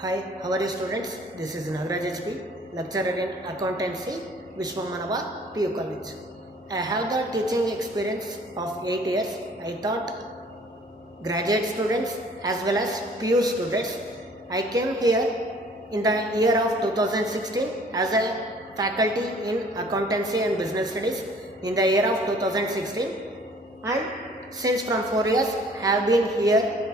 Hi, how are you students? This is Nagaraj HP, lecturer in accountancy, Vishwamanava PU College. I have the teaching experience of 8 years. I taught graduate students as well as PU students. I came here in the year of 2016 as a faculty in accountancy and business studies in the year of 2016, and since from 4 years I have been here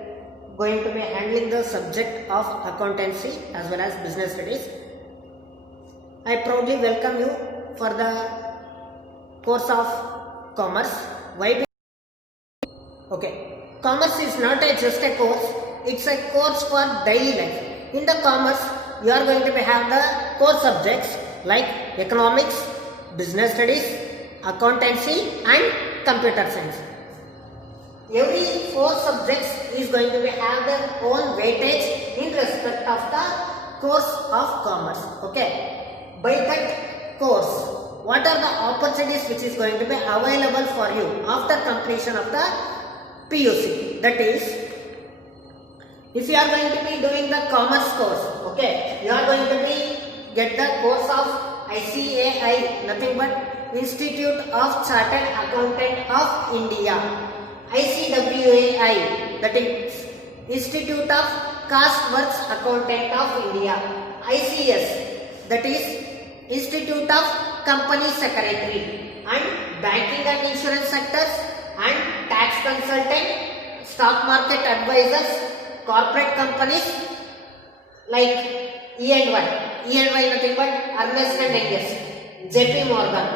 going to be handling the subject of accountancy as well as business studies. I proudly welcome you for the course of commerce. Why? Okay, commerce is not just a course, it's a course for daily life. In the commerce, you are going to have the core subjects like economics, business studies, accountancy and computer science. Every 4 subjects is going to have their own weightage in respect of the course of commerce. Okay, by that course, what are the opportunities which is going to be available for you after completion of the PUC? That is, if you are going to be doing the commerce course, okay, you are going to be get the course of ICAI, nothing but Institute of Chartered Accountant of India. ICWAI, that is Institute of Caste Works Accountant of India. ICS, that is Institute of Company Secretary, and banking and insurance sectors, and tax consultant, stock market advisors, corporate companies like E&Y, nothing but Ernst and Young, JP Morgan,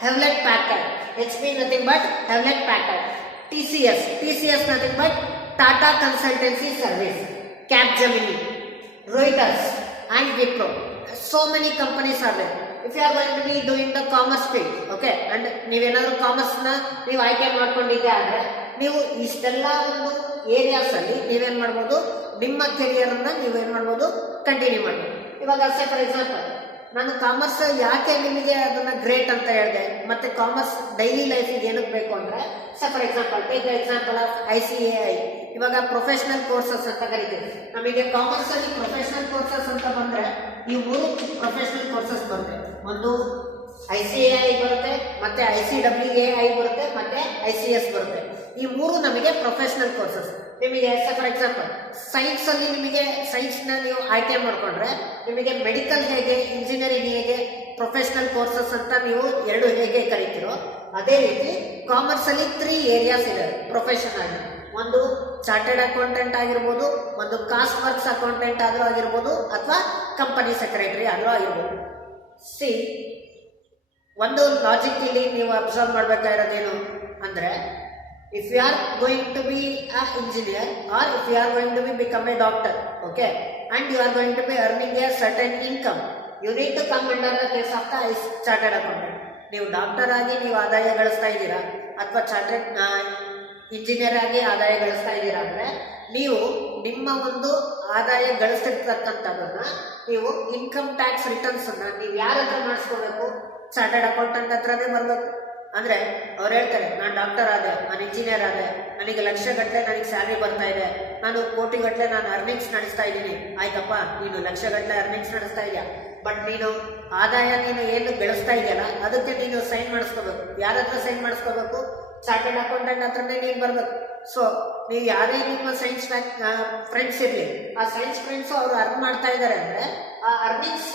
Hewlett Packard, HP nothing but Hewlett Packard, TCS nothing but Tata Consultancy Service, Capgemini, Reuters and Wipro. So many companies are there. If you are going to be doing the commerce field, okay, and ನೀವೇನಾದರೂ ಕಾಮರ್ಸ್ನ ನೀವು ಆಯ್ಕೆ ಮಾಡ್ಕೊಂಡಿದ್ದೆ ಆದರೆ ನೀವು ಇಷ್ಟೆಲ್ಲ ಒಂದು areas ಅಲ್ಲಿ ನೀವೇನು ಮಾಡ್ಬೋದು, ನಿಮ್ಮ ಕೆರಿಯರ್ ಅನ್ನ ನೀವೇನು ಮಾಡ್ಬೋದು, ಕಂಟಿನ್ಯೂ ಮಾಡ್ಬೋದು. ಇವಾಗ ಸೇ ಫಾರ್ ಎಕ್ಸಾಂಪಲ್, ನಾನು ಕಾಮರ್ಸ್ ಯಾಕೆ ನಿಮಗೆ ಅದನ್ನ ಗ್ರೇಟ್ ಅಂತ ಹೇಳಿದೆ, ಮತ್ತೆ ಕಾಮರ್ಸ್ ಡೈಲಿ ಲೈಫಿಗೆ ಏನಕ್ಕೆ ಬೇಕು ಅಂದ್ರೆ, say for example take the example of ICAI. ಇವಾಗ ಪ್ರೊಫೆಷನಲ್ ಕೋರ್ಸಸ್ ಅಂತ ಕರಿತೀವಿ. ನಮಗೆ ಕಾಮರ್ಸ್ ಅಲ್ಲಿ ಪ್ರೊಫೆಷನಲ್ ಕೋರ್ಸಸ್ ಅಂತ ಬಂದ್ರೆ ಈ 3 ಪ್ರೊಫೆಷನಲ್ ಕೋರ್ಸಸ್ ಬರುತ್ತೆ. ಒಂದು ICAI ಬರುತ್ತೆ, ಮತ್ತೆ ICWAI ಬರುತ್ತೆ, ಮತ್ತೆ ICS ಬರುತ್ತೆ. ಈ 3 ನಮಗೆ ಪ್ರೊಫೆಷನಲ್ ಕೋರ್ಸಸ್. ನಿಮಗೆ ಫಾರ್ ಎಕ್ಸಾಂಪಲ್ ಸೈನ್ಸ್ ಅಲ್ಲಿ ನಿಮಗೆ ಸೈನ್ಸ್ ನ ನೀವು ಆಯ್ಕೆ ಮಾಡ್ಕೊಂಡ್ರೆ ನಿಮಗೆ ಮೆಡಿಕಲ್ ಹೇಗೆ, ಇಂಜಿನಿಯರಿಂಗ್ ಹೇಗೆ ಪ್ರೊಫೆಷನಲ್ ಕೋರ್ಸಸ್ ಅಂತ ನೀವು 2 ಹೇಗೆ ಕರಿತೀರೋ, ಅದೇ ರೀತಿ ಕಾಮರ್ಸ್ ಅಲ್ಲಿ 3 ಏರಿಯಾಸ್ ಇದೆ ಪ್ರೊಫೆಷನ್ ಆಗಿ. ಒಂದು ಚಾರ್ಟೆಡ್ ಅಕೌಂಟೆಂಟ್ ಆಗಿರ್ಬೋದು, ಒಂದು ಕಾಸ್ಟ್ ವರ್ಕ್ಸ್ ಅಕೌಂಟೆಂಟ್ ಆದ್ರೂ ಆಗಿರ್ಬೋದು, ಅಥವಾ ಕಂಪನಿ ಸೆಕ್ರೆಟರಿ ಆದ್ರೂ ಆಗಿರ್ಬೋದು. ಸಿ, ಒಂದು ಲಾಜಿಕ್ ಇಲ್ಲಿ ನೀವು ಅಬ್ಸರ್ವ್ ಮಾಡ್ಬೇಕಾಗಿರೋದೇನು ಅಂದ್ರೆ, if you are going to be an engineer or if you are going to be become a doctor, okay, and you are going to be earning a certain income, you need to come under the case of the chartered accountant. ನೀವು doctor ಆಗಿ ನೀವು ಆದಾಯ ಗಳಿಸ್ತಾ ಇದ್ದೀರಾ ಅಥವಾ chartered engineer ಆಗಿ ಆದಾಯ ಗಳಿಸ್ತಾ ಇದ್ದೀರಾ ಅಂದ್ರೆ ನೀವು ನಿಮ್ಮ ಒಂದು ಆದಾಯ ಗಳಿಸ್ತಿರ್ತಕ್ಕಂಥದನ್ನ ನೀವು ಇನ್ಕಮ್ ಟ್ಯಾಕ್ಸ್ ರಿಟರ್ನ್ಸ್ ಅನ್ನ ನೀವು ಯಾರ ಹತ್ರ ಮಾಡಿಸ್ಕೋಬೇಕು? ಚಾರ್ಟೆಡ್ ಅಕೌಂಟೆಂಟ್ ಹತ್ರನೇ ಬರಬೇಕು. ಅಂದ್ರೆ ಅವ್ರು ಹೇಳ್ತಾರೆ, ನಾನು ಡಾಕ್ಟರ್ ಆದೆ, ನಾನು ಇಂಜಿನಿಯರ್ ಆದೆ, ನನಗೆ ಲಕ್ಷಗಟ್ಟಲೆ ನನಗೆ ಸ್ಯಾಲ್ರಿ ಬರ್ತಾ ಇದೆ, ನಾನು ಕೋಟಿಗಟ್ಟಲೆ ನಾನು ಅರ್ನಿಂಗ್ಸ್ ನಡೆಸ್ತಾ ಇದ್ದೀನಿ. ಆಯ್ತಪ್ಪ, ನೀನು ಲಕ್ಷಗಟ್ಟಲೆ ಅರ್ನಿಂಗ್ಸ್ ನಡೆಸ್ತಾ ಇದೆಯಾ, ಬಟ್ ನೀನು ಆದಾಯ ನೀನು ಏನು ಗಳಿಸ್ತಾ ಇದೆಯಲ್ಲ ಅದಕ್ಕೆ ನೀನು ಸೈನ್ ಮಾಡಿಸ್ಕೋಬೇಕು. ಯಾರ ಹತ್ರ ಸೈನ್ ಮಾಡಿಸ್ಕೋಬೇಕು? ಚಾರ್ಟೆಡ್ ಅಕೌಂಟೆಂಟ್ ಹತ್ರನೇ ನೀನು ಬರ್ಬೇಕು. ಸೊ ನೀವು ಯಾರೇ ನಿಮ್ಮ ಸೈನ್ಸ್ ಫ್ರೆಂಡ್ಸ್ ಇರಲಿ, ಆ ಸೈನ್ಸ್ ಫ್ರೆಂಡ್ಸ್ ಅವರು ಅರ್ನ್ ಮಾಡ್ತಾ ಇದ್ದಾರೆ ಅಂದ್ರೆ ಆ ಅರ್ನಿಂಗ್ಸ್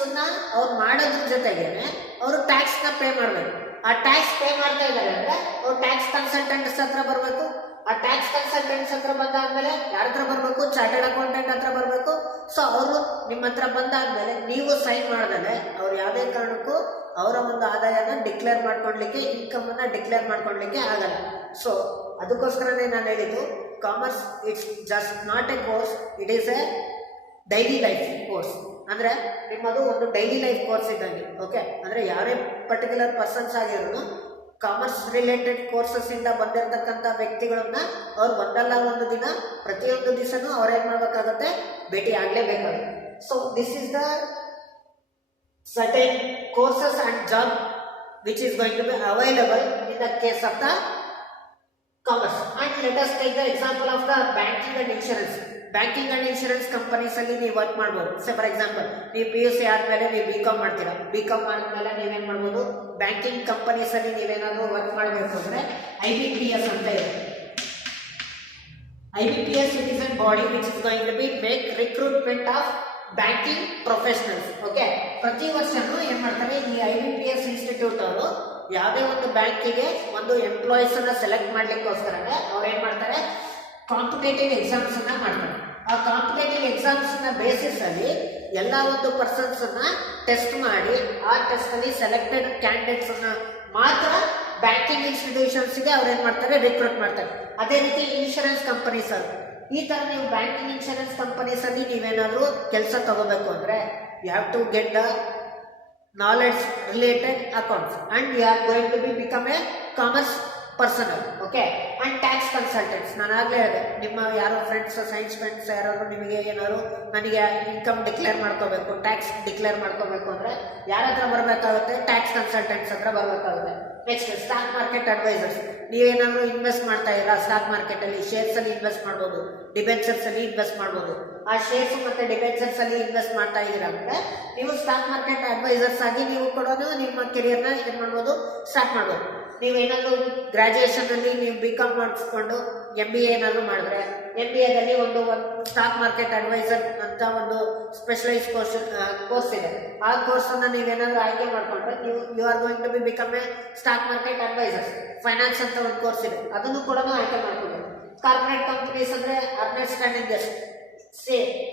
ಅವ್ರು ಮಾಡೋದ್ರ ಜೊತೆಗೇನೆ ಅವರು ಟ್ಯಾಕ್ಸ್ ನ ಪೇ ಮಾಡ್ಬೇಕು. ಆ ಟ್ಯಾಕ್ಸ್ ಪೇ ಮಾಡ್ತಾ ಇದ್ದಾರೆ ಅಂದ್ರೆ ಅವ್ರು ಟ್ಯಾಕ್ಸ್ ಕನ್ಸಲ್ಟೆಂಟ್ಸ್ ಹತ್ರ ಬರಬೇಕು. ಆ ಟ್ಯಾಕ್ಸ್ ಕನ್ಸಲ್ಟೆಂಟ್ಸ್ ಹತ್ರ ಬಂದಾದ್ಮೇಲೆ ಯಾರ ಹತ್ರ ಬರಬೇಕು? ಚಾರ್ಟೆಡ್ ಅಕೌಂಟೆಂಟ್ ಹತ್ರ ಬರಬೇಕು. ಸೊ ಅವರು ನಿಮ್ಮ ಹತ್ರ ಬಂದಾದ್ಮೇಲೆ ನೀವು ಸೈನ್ ಮಾಡಿದ್ರೆ ಅವ್ರು ಯಾವುದೇ ಕಾರಣಕ್ಕೂ ಅವರ ಒಂದು ಆದಾಯನ ಡಿಕ್ಲೇರ್ ಮಾಡ್ಕೊಡ್ಲಿಕ್ಕೆ, ಇನ್ಕಮ್ ಅನ್ನ ಡಿಕ್ಲೇರ್ ಮಾಡ್ಕೊಡ್ಲಿಕ್ಕೆ ಆಗಲ್ಲ. ಸೊ ಅದಕ್ಕೋಸ್ಕರನೇ ನಾನು ಹೇಳಿದ್ದು, commerce it's just not a course, it is a daily life course. ಅಂದ್ರೆ ನಿಮ್ಮದು ಒಂದು ಡೈಲಿ ಲೈಫ್ ಕೋರ್ಸ್ ಇದ್ದಂಗೆ. ಓಕೆ, ಅಂದ್ರೆ ಯಾರೇ ಪರ್ಟಿಕ್ಯುಲರ್ ಪರ್ಸನ್ಸ್ ಆಗಿರೋನು ಕಾಮರ್ಸ್ ರಿಲೇಟೆಡ್ ಕೋರ್ಸಸ್ ಇಂದ ಬಂದಿರತಕ್ಕಂಥ ವ್ಯಕ್ತಿಗಳನ್ನ ಅವ್ರು ಒಂದಲ್ಲ ಒಂದು ದಿನ, ಪ್ರತಿಯೊಂದು ದಿವಸನೂ ಅವ್ರು ಏನ್ ಮಾಡ್ಬೇಕಾಗುತ್ತೆ, ಭೇಟಿ ಆಗ್ಲೇಬೇಕಾಗುತ್ತೆ. So this is the certain courses and job which is going to be available in the case of the commerce. And let us take the example of the banking and insurance. Banking and insurance companies ಅಲ್ಲಿ ನೀವು work ಮಾಡ್ಬೋದು. ಸೆ for example ನೀವು PUC ಆದ್ಮೇಲೆ ನೀವು BCom ಮಾಡ್ತೀರಾ, BCom ಆದ್ಮೇಲೆ ನೀವೇನ್ ಮಾಡ್ಬೋದು, ಬ್ಯಾಂಕಿಂಗ್ ಕಂಪನೀಸ್ ಅಲ್ಲಿ ನೀವೇನಾದ್ರೂ ವರ್ಕ್ ಮಾಡಬೇಕು ಅಂದ್ರೆ IBPS ಅಂತ ಇದೆ. IBPS is a body which is going to be make recruitment of banking professionals. Okay, ಪ್ರತಿ ವರ್ಷನೂ ಏನ್ ಮಾಡ್ತಾರೆ, ಈ IBPS ಇನ್ಸ್ಟಿಟ್ಯೂಟ್ ಅವರು ಯಾವುದೇ ಒಂದು ಬ್ಯಾಂಕಿಗೆ ಒಂದು ಎಂಪ್ಲಾಯೀಸ್ ಅನ್ನ ಸೆಲೆಕ್ಟ್ ಮಾಡ್ಲಿಕ್ಕೋಸ್ಕರ ಅವ್ರು ಏನ್ ಮಾಡ್ತಾರೆ, ಕಾಂಪಿಟೇಟಿವ್ ಎಕ್ಸಾಮ್ಸ್ ಅನ್ನ ಮಾಡ್ತಾರೆ. ಆ ಕಾಂಪಿಟೇಟಿವ್ ಎಕ್ಸಾಮ್ಸ್ ನ ಬೇಸಿಸ್ ಅಲ್ಲಿ ಎಲ್ಲ ಒಂದು ಪರ್ಸನ್ಸ್ ಅನ್ನ ಟೆಸ್ಟ್ ಮಾಡಿ ಆ ಟೆಸ್ಟ್ ಅಲ್ಲಿ ಸೆಲೆಕ್ಟೆಡ್ ಕ್ಯಾಂಡಿಡೇಟ್ಸ್ ಅನ್ನ ಮಾತ್ರ ಬ್ಯಾಂಕಿಂಗ್ ಇನ್ಸ್ಟಿಟ್ಯೂಷನ್ಸ್ ಗೆ ಅವ್ರು ಏನ್ ಮಾಡ್ತಾರೆ, ರಿಕ್ರೂಟ್ ಮಾಡ್ತಾರೆ. ಅದೇ ರೀತಿ ಇನ್ಶೂರೆನ್ಸ್ ಕಂಪನೀಸ್ ಅಲ್ಲಿ ಈ ತರ ನೀವು ಬ್ಯಾಂಕಿಂಗ್ ಇನ್ಶೂರೆನ್ಸ್ ಕಂಪನೀಸ್ ಅಲ್ಲಿ ನೀವೇನಾದ್ರೂ ಕೆಲಸ ತಗೋಬೇಕು ಅಂದ್ರೆ you have to get the knowledge related accounts and you are going to be become a commerce personnel. Okay, and tax consultants. ನಾನು ಆಗ್ಲೇ ಹೇಳಿದೆ, ನಿಮ್ಮ ಯಾರೋ ಫ್ರೆಂಡ್ಸ್ ಸೈನ್ಸ್ ಫ್ರೆಂಡ್ಸ್ ಯಾರಾದ್ರು ನಿಮಗೆ ಏನಾದ್ರು ನನಗೆ ಇನ್ಕಮ್ ಡಿಕ್ಲೇರ್ ಮಾಡ್ಕೋಬೇಕು, ಟ್ಯಾಕ್ಸ್ ಡಿಕ್ಲೇರ್ ಮಾಡ್ಕೋಬೇಕು ಅಂದ್ರೆ ಯಾರ ಹತ್ರ ಬರಬೇಕಾಗುತ್ತೆ, ಟ್ಯಾಕ್ಸ್ ಕನ್ಸಲ್ಟೆಂಟ್ಸ್ ಹತ್ರ ಬರಬೇಕಾಗುತ್ತೆ. Next stock market advisers. ನೀವೇನಾದ್ರು ಇನ್ವೆಸ್ಟ್ ಮಾಡ್ತಾ ಇದ್ದೀರಾ ಸ್ಟಾಕ್ ಮಾರ್ಕೆಟ್ ಅಲ್ಲಿ, ಶೇರ್ಸ್ ಅಲ್ಲಿ ಇನ್ವೆಸ್ಟ್ ಮಾಡ್ಬೋದು, ಡಿಬೆಂಚರ್ಸ್ ಅಲ್ಲಿ ಇನ್ವೆಸ್ಟ್ ಮಾಡ್ಬೋದು. ಆ ಶೇರ್ಸ್ ಮತ್ತೆ ಡಿಬೆಂಚರ್ಸ್ ಅಲ್ಲಿ ಇನ್ವೆಸ್ಟ್ ಮಾಡ್ತಾ ಇದ್ದೀರಾ ಅಂದ್ರೆ ನೀವು ಸ್ಟಾಕ್ ಮಾರ್ಕೆಟ್ ಅಡ್ವೈಸರ್ಸ್ ಆಗಿ ನೀವು ಕೂಡ ನಿಮ್ಮ ಕೆರಿಯರ್ ನ ಏನ್ ಮಾಡ್ಬೋದು, ಸ್ಟಾರ್ಟ್ ಮಾಡ್ಬೋದು. ನೀವೇನಾದ್ರು ಗ್ರಾಜುಯೇಷನ್ ಅಲ್ಲಿ ನೀವು BCom ಮಾಡಿಸ್ಕೊಂಡು MBA ಏನಾದ್ರು ಮಾಡಿದ್ರೆ MBA ದಲ್ಲಿ ಒಂದು ಸ್ಟಾಕ್ ಮಾರ್ಕೆಟ್ ಅಡ್ವೈಸರ್ ಅಂತ ಒಂದು ಸ್ಪೆಷಲೈಸ್ ಕೋರ್ಸ್ ಇದೆ. ಆ ಕೋರ್ಸ್ ಅನ್ನ ನೀವೇನಾದ್ರು ಆಯ್ಕೆ ಮಾಡ್ಕೊಂಡ್ರೆ ನೀವು you are going to be become a stock market adviser. Finance ಅಂತ ಒಂದು ಕೋರ್ಸ್ ಇದೆ, ಅದನ್ನು ಕೂಡ ಆಯ್ಕೆ ಮಾಡ್ಕೋಬೇಕು. ಕಾರ್ಪೊರೇಟ್ ಕಂಪನೀಸ್ ಅಂದ್ರೆ ಅರ್ನೆಸ್ಟ್ ಅಂಡ್ ಯಂಗ್,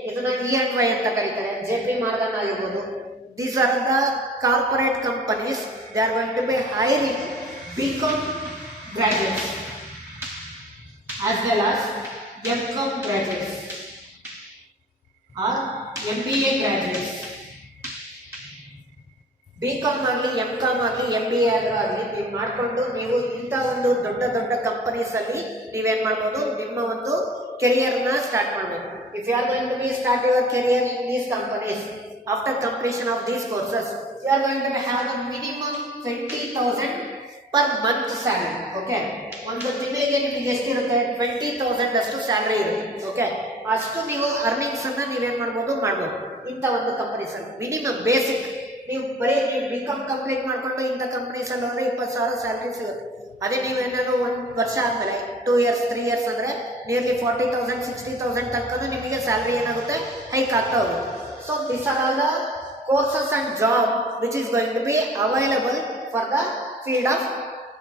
ಇದನ್ನ E&Y ಅಂತ ಕರೀತಾರೆ. JP Morgan ಆಗಿರ್ಬೋದು. These are the corporate companies. They are going to be hiring BCom graduates as well as MCom graduates or MBA graduates. BCom ಆಗಲಿ MCom ಆಗಲಿ MBA ಆಗಲಿ ನೀವು ಮಾಡಿಕೊಂಡು ನೀವು ಇಂಥ ಒಂದು ದೊಡ್ಡ ದೊಡ್ಡ ಕಂಪನೀಸ್ ಅಲ್ಲಿ ನೀವೇನ್ ಮಾಡ್ಬೋದು, ನಿಮ್ಮ ಒಂದು ಕೆರಿಯರ್ ನ ಸ್ಟಾರ್ಟ್ ಮಾಡ್ಬೋದು. If you are going to be start your career in these companies after completion of these courses you are going to have a minimum 20,000 per month salary. Okay, ಒಂದು ತಿಂಗಳಿಗೆ ನಿಮಗೆ ಎಷ್ಟಿರುತ್ತೆ, 20,000 ಅಷ್ಟು ಸ್ಯಾಲರಿ ಇರುತ್ತೆ. Okay, ಅಷ್ಟು ನೀವು earnings ಅನ್ನ ನೀವೇನ್ ಮಾಡ್ಬೋದು, ಇಂಥ ಒಂದು ಕಂಪನೀಸ್ ಅಲ್ಲಿ ಮಿನಿಮಮ್ ಬೇಸಿಕ್. ನೀವು ಬರೀ ನೀವು BCom ಕಂಪ್ಲೀಟ್ ಮಾಡ್ಕೊಂಡು ಇಂಥ ಕಂಪನೀಸ್ ಅಲ್ಲಿ ಹೋದ್ರೆ 20,000 ಸ್ಯಾಲರಿ ಸಿಗುತ್ತೆ. ಅದೇ ನೀವೇನಾದ್ರು 1 ವರ್ಷ ಆದ್ಮೇಲೆ 2 years 3 years ಅಂದ್ರೆ ನಿಯರ್ಲಿ 40,000 60,000 ತನಕ ನಿಮಗೆ ಸ್ಯಾಲರಿ ಏನಾಗುತ್ತೆ, ಹೈಕ್ ಆಗ್ತಾ ಹೋಗುತ್ತೆ. So this are all the courses and job which is going to be available for the field of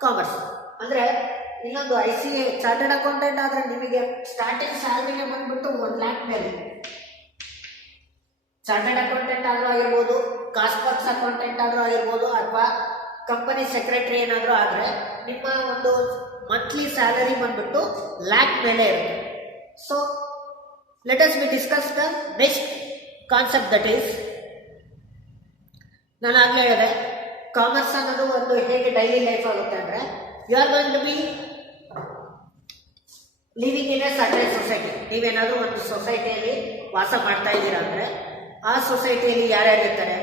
commerce. ಅಂದ್ರೆ ಇನ್ನೊಂದು ICA ಚಾರ್ಟರ್ಡ್ ಅಕೌಂಟೆಂಟ್ ಆದ್ರೆ ನಿಮಗೆ ಸ್ಟಾರ್ಟಿಂಗ್ ಸ್ಯಾಲರಿನೇ ಬಂದ್ಬಿಟ್ಟು 1 lakh ಮೇಲೆ. ಚಾರ್ಟರ್ಡ್ ಅಕೌಂಟೆಂಟ್ ಆದ್ರೂ ಆಗಿರ್ಬೋದು, ಕಾಸ್ಟ್ ಬಾಕ್ಸ್ ಅಕೌಂಟೆಂಟ್ ಆದ್ರೂ ಆಗಿರ್ಬೋದು, ಅಥವಾ ಕಂಪನಿ ಸೆಕ್ರೆಟರಿ ಏನಾದ್ರೂ ಆದ್ರೆ ನಿಮ್ಮ ಒಂದು ಮಂತ್ಲಿ ಸ್ಯಾಲರಿ ಬಂದ್ಬಿಟ್ಟು ಲ್ಯಾಕ್ ಮೇಲೆ ಇರುತ್ತೆ. So let us we discuss the next concept, that is ನಾನು ಆಗ್ಲೇ ಹೇಳಿದೆ ಕಾಮರ್ಸ್ ಅನ್ನೋದು ಒಂದು ಹೇಗೆ ಡೈಲಿ ಲೈಫ್ ಆಗುತ್ತೆ ಅಂದ್ರೆ you are going to be living in a certain society. ನೀವೇನಾದ್ರೂ ಒಂದು ಸೊಸೈಟಿಯಲ್ಲಿ ವಾಸ ಮಾಡ್ತಾ ಇದ್ದೀರಾ ಅಂದ್ರೆ ಆ ಸೊಸೈಟಿಯಲ್ಲಿ ಯಾರ್ಯಾರು ಇರ್ತಾರೆ,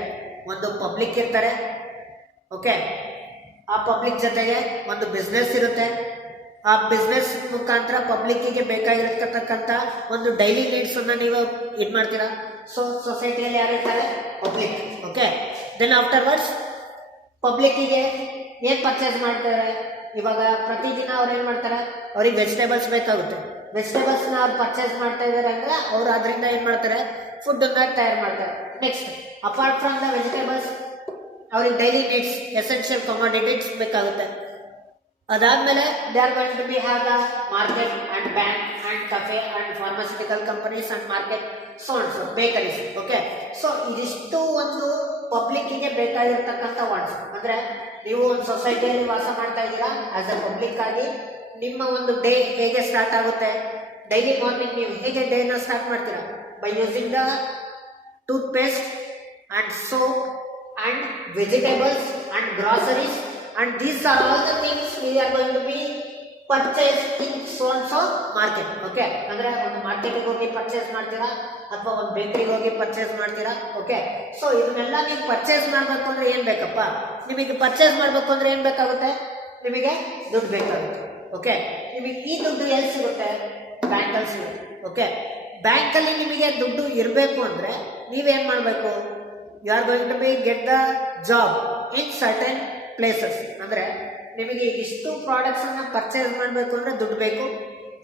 ಒಂದು ಪಬ್ಲಿಕ್ ಇರ್ತಾರೆ. ಓಕೆ, ಆ ಪಬ್ಲಿಕ್ ಜೊತೆಗೆ ಒಂದು ಬಿಸ್ನೆಸ್ ಇರುತ್ತೆ. ಆ ಬಿಸ್ನೆಸ್ ಮುಖಾಂತರ ಪಬ್ಲಿಕ್ಕಿಗೆ ಬೇಕಾಗಿರತಕ್ಕಂಥ ಒಂದು ಡೈಲಿ ನೀಡ್ಸ್ ಅನ್ನ ನೀವು ಇದು ಮಾಡ್ತೀರಾ. ಸೊ ಸೊಸೈಟಿಯಲ್ಲಿ ಯಾರಿರ್ತಾರೆ, ಪಬ್ಲಿಕ್. ಓಕೆ, ದೆನ್ ಆಫ್ಟರ್ವರ್ಡ್ಸ್ ಪಬ್ಲಿಕ್ಕಿಗೆ ಏನ್ ಪರ್ಚೇಸ್ ಮಾಡ್ತಾರೆ, ಇವಾಗ ಪ್ರತಿದಿನ ಅವ್ರು ಏನ್ ಮಾಡ್ತಾರೆ, ಅವ್ರಿಗೆ ವೆಜಿಟೇಬಲ್ಸ್ ಬೇಕಾಗುತ್ತೆ. ವೆಜಿಟೇಬಲ್ಸ್ ನ ಅವ್ರು ಪರ್ಚೇಸ್ ಮಾಡ್ತಾ ಇದಾರೆ ಅಂದ್ರೆ ಅವ್ರು ಅದರಿಂದ ಏನ್ ಮಾಡ್ತಾರೆ, ಫುಡ್ ಅನ್ನ ತಯಾರು ಮಾಡ್ತಾರೆ. Next apart from the vegetables ಅವ್ರಿಗೆ ಡೈಲಿ ನೀಡ್ಸ್ ಎಸೆನ್ಷಿಯಲ್ ಕಮಾಡಿಟೀಸ್ ಬೇಕಾಗುತ್ತೆ. ಅದಾದ್ಮೇಲೆ they are going to be have the market and bank and cafe and pharmaceutical companies and market zones bakeries. Okay, so ಇದಿಷ್ಟು ಒಂದು ಪಬ್ಲಿಕ್ಕಿಗೆ ಬೇಕಾಗಿರ್ತಕ್ಕಂಥ what's. ಅಂದ್ರೆ ನೀವು ಒಂದು ಸೊಸೈಟಿಯಲ್ಲಿ ವಾಸ ಮಾಡ್ತಾ ಇದ್ದೀರಾ ಆಸ್ ಅ ಪಬ್ಲಿಕ್ ಆಗಿ. ನಿಮ್ಮ ಒಂದು ಡೇ ಹೇಗೆ ಸ್ಟಾರ್ಟ್ ಆಗುತ್ತೆ, ಡೈಲಿ ಮಾರ್ನಿಂಗ್ ನೀವು ಹೇಗೆ ಡೇನ ಸ್ಟಾರ್ಟ್ ಮಾಡ್ತೀರಾ, by using the tooth paste and soap and vegetables and groceries, and these are all the things we are going to be purchase in so and so market. Okay, ಅಂದ್ರೆ ಒಂದು ಮಾರ್ಕೆಟ್ಗೆ ಹೋಗಿ purchase ಮಾಡ್ತೀರಾ ಅಥವಾ ಒಂದು ಬೇಕರಿಗೆ ಹೋಗಿ purchase ಮಾಡ್ತೀರಾ. Okay, so ಇದನ್ನೆಲ್ಲ ನೀವು ಪರ್ಚೇಸ್ ಮಾಡಬೇಕು ಅಂದ್ರೆ ಏನ್ ಬೇಕಪ್ಪ, ನಿಮಗೆ ಪರ್ಚೇಸ್ ಮಾಡಬೇಕು ಅಂದ್ರೆ ಏನ್ ಬೇಕಾಗುತ್ತೆ, ನಿಮಗೆ ದುಡ್ಡು ಬೇಕಾಗುತ್ತೆ. ಓಕೆ, ನಿಮಗೆ ಈ ದುಡ್ಡು ಎಲ್ಲಿ ಸಿಗುತ್ತೆ, ಬ್ಯಾಂಕಲ್ಲಿ ಸಿಗುತ್ತೆ. ಓಕೆ, ಬ್ಯಾಂಕಲ್ಲಿ ನಿಮಗೆ ದುಡ್ಡು ಇರಬೇಕು ಅಂದರೆ ನೀವೇನು ಮಾಡಬೇಕು, you are going to be get the job in certain places. ಅಂದರೆ ನಿಮಗೆ ಇಷ್ಟು ಪ್ರಾಡಕ್ಟ್ಸನ್ನು ಪರ್ಚೇಸ್ ಮಾಡಬೇಕು ಅಂದರೆ ದುಡ್ಡು ಬೇಕು.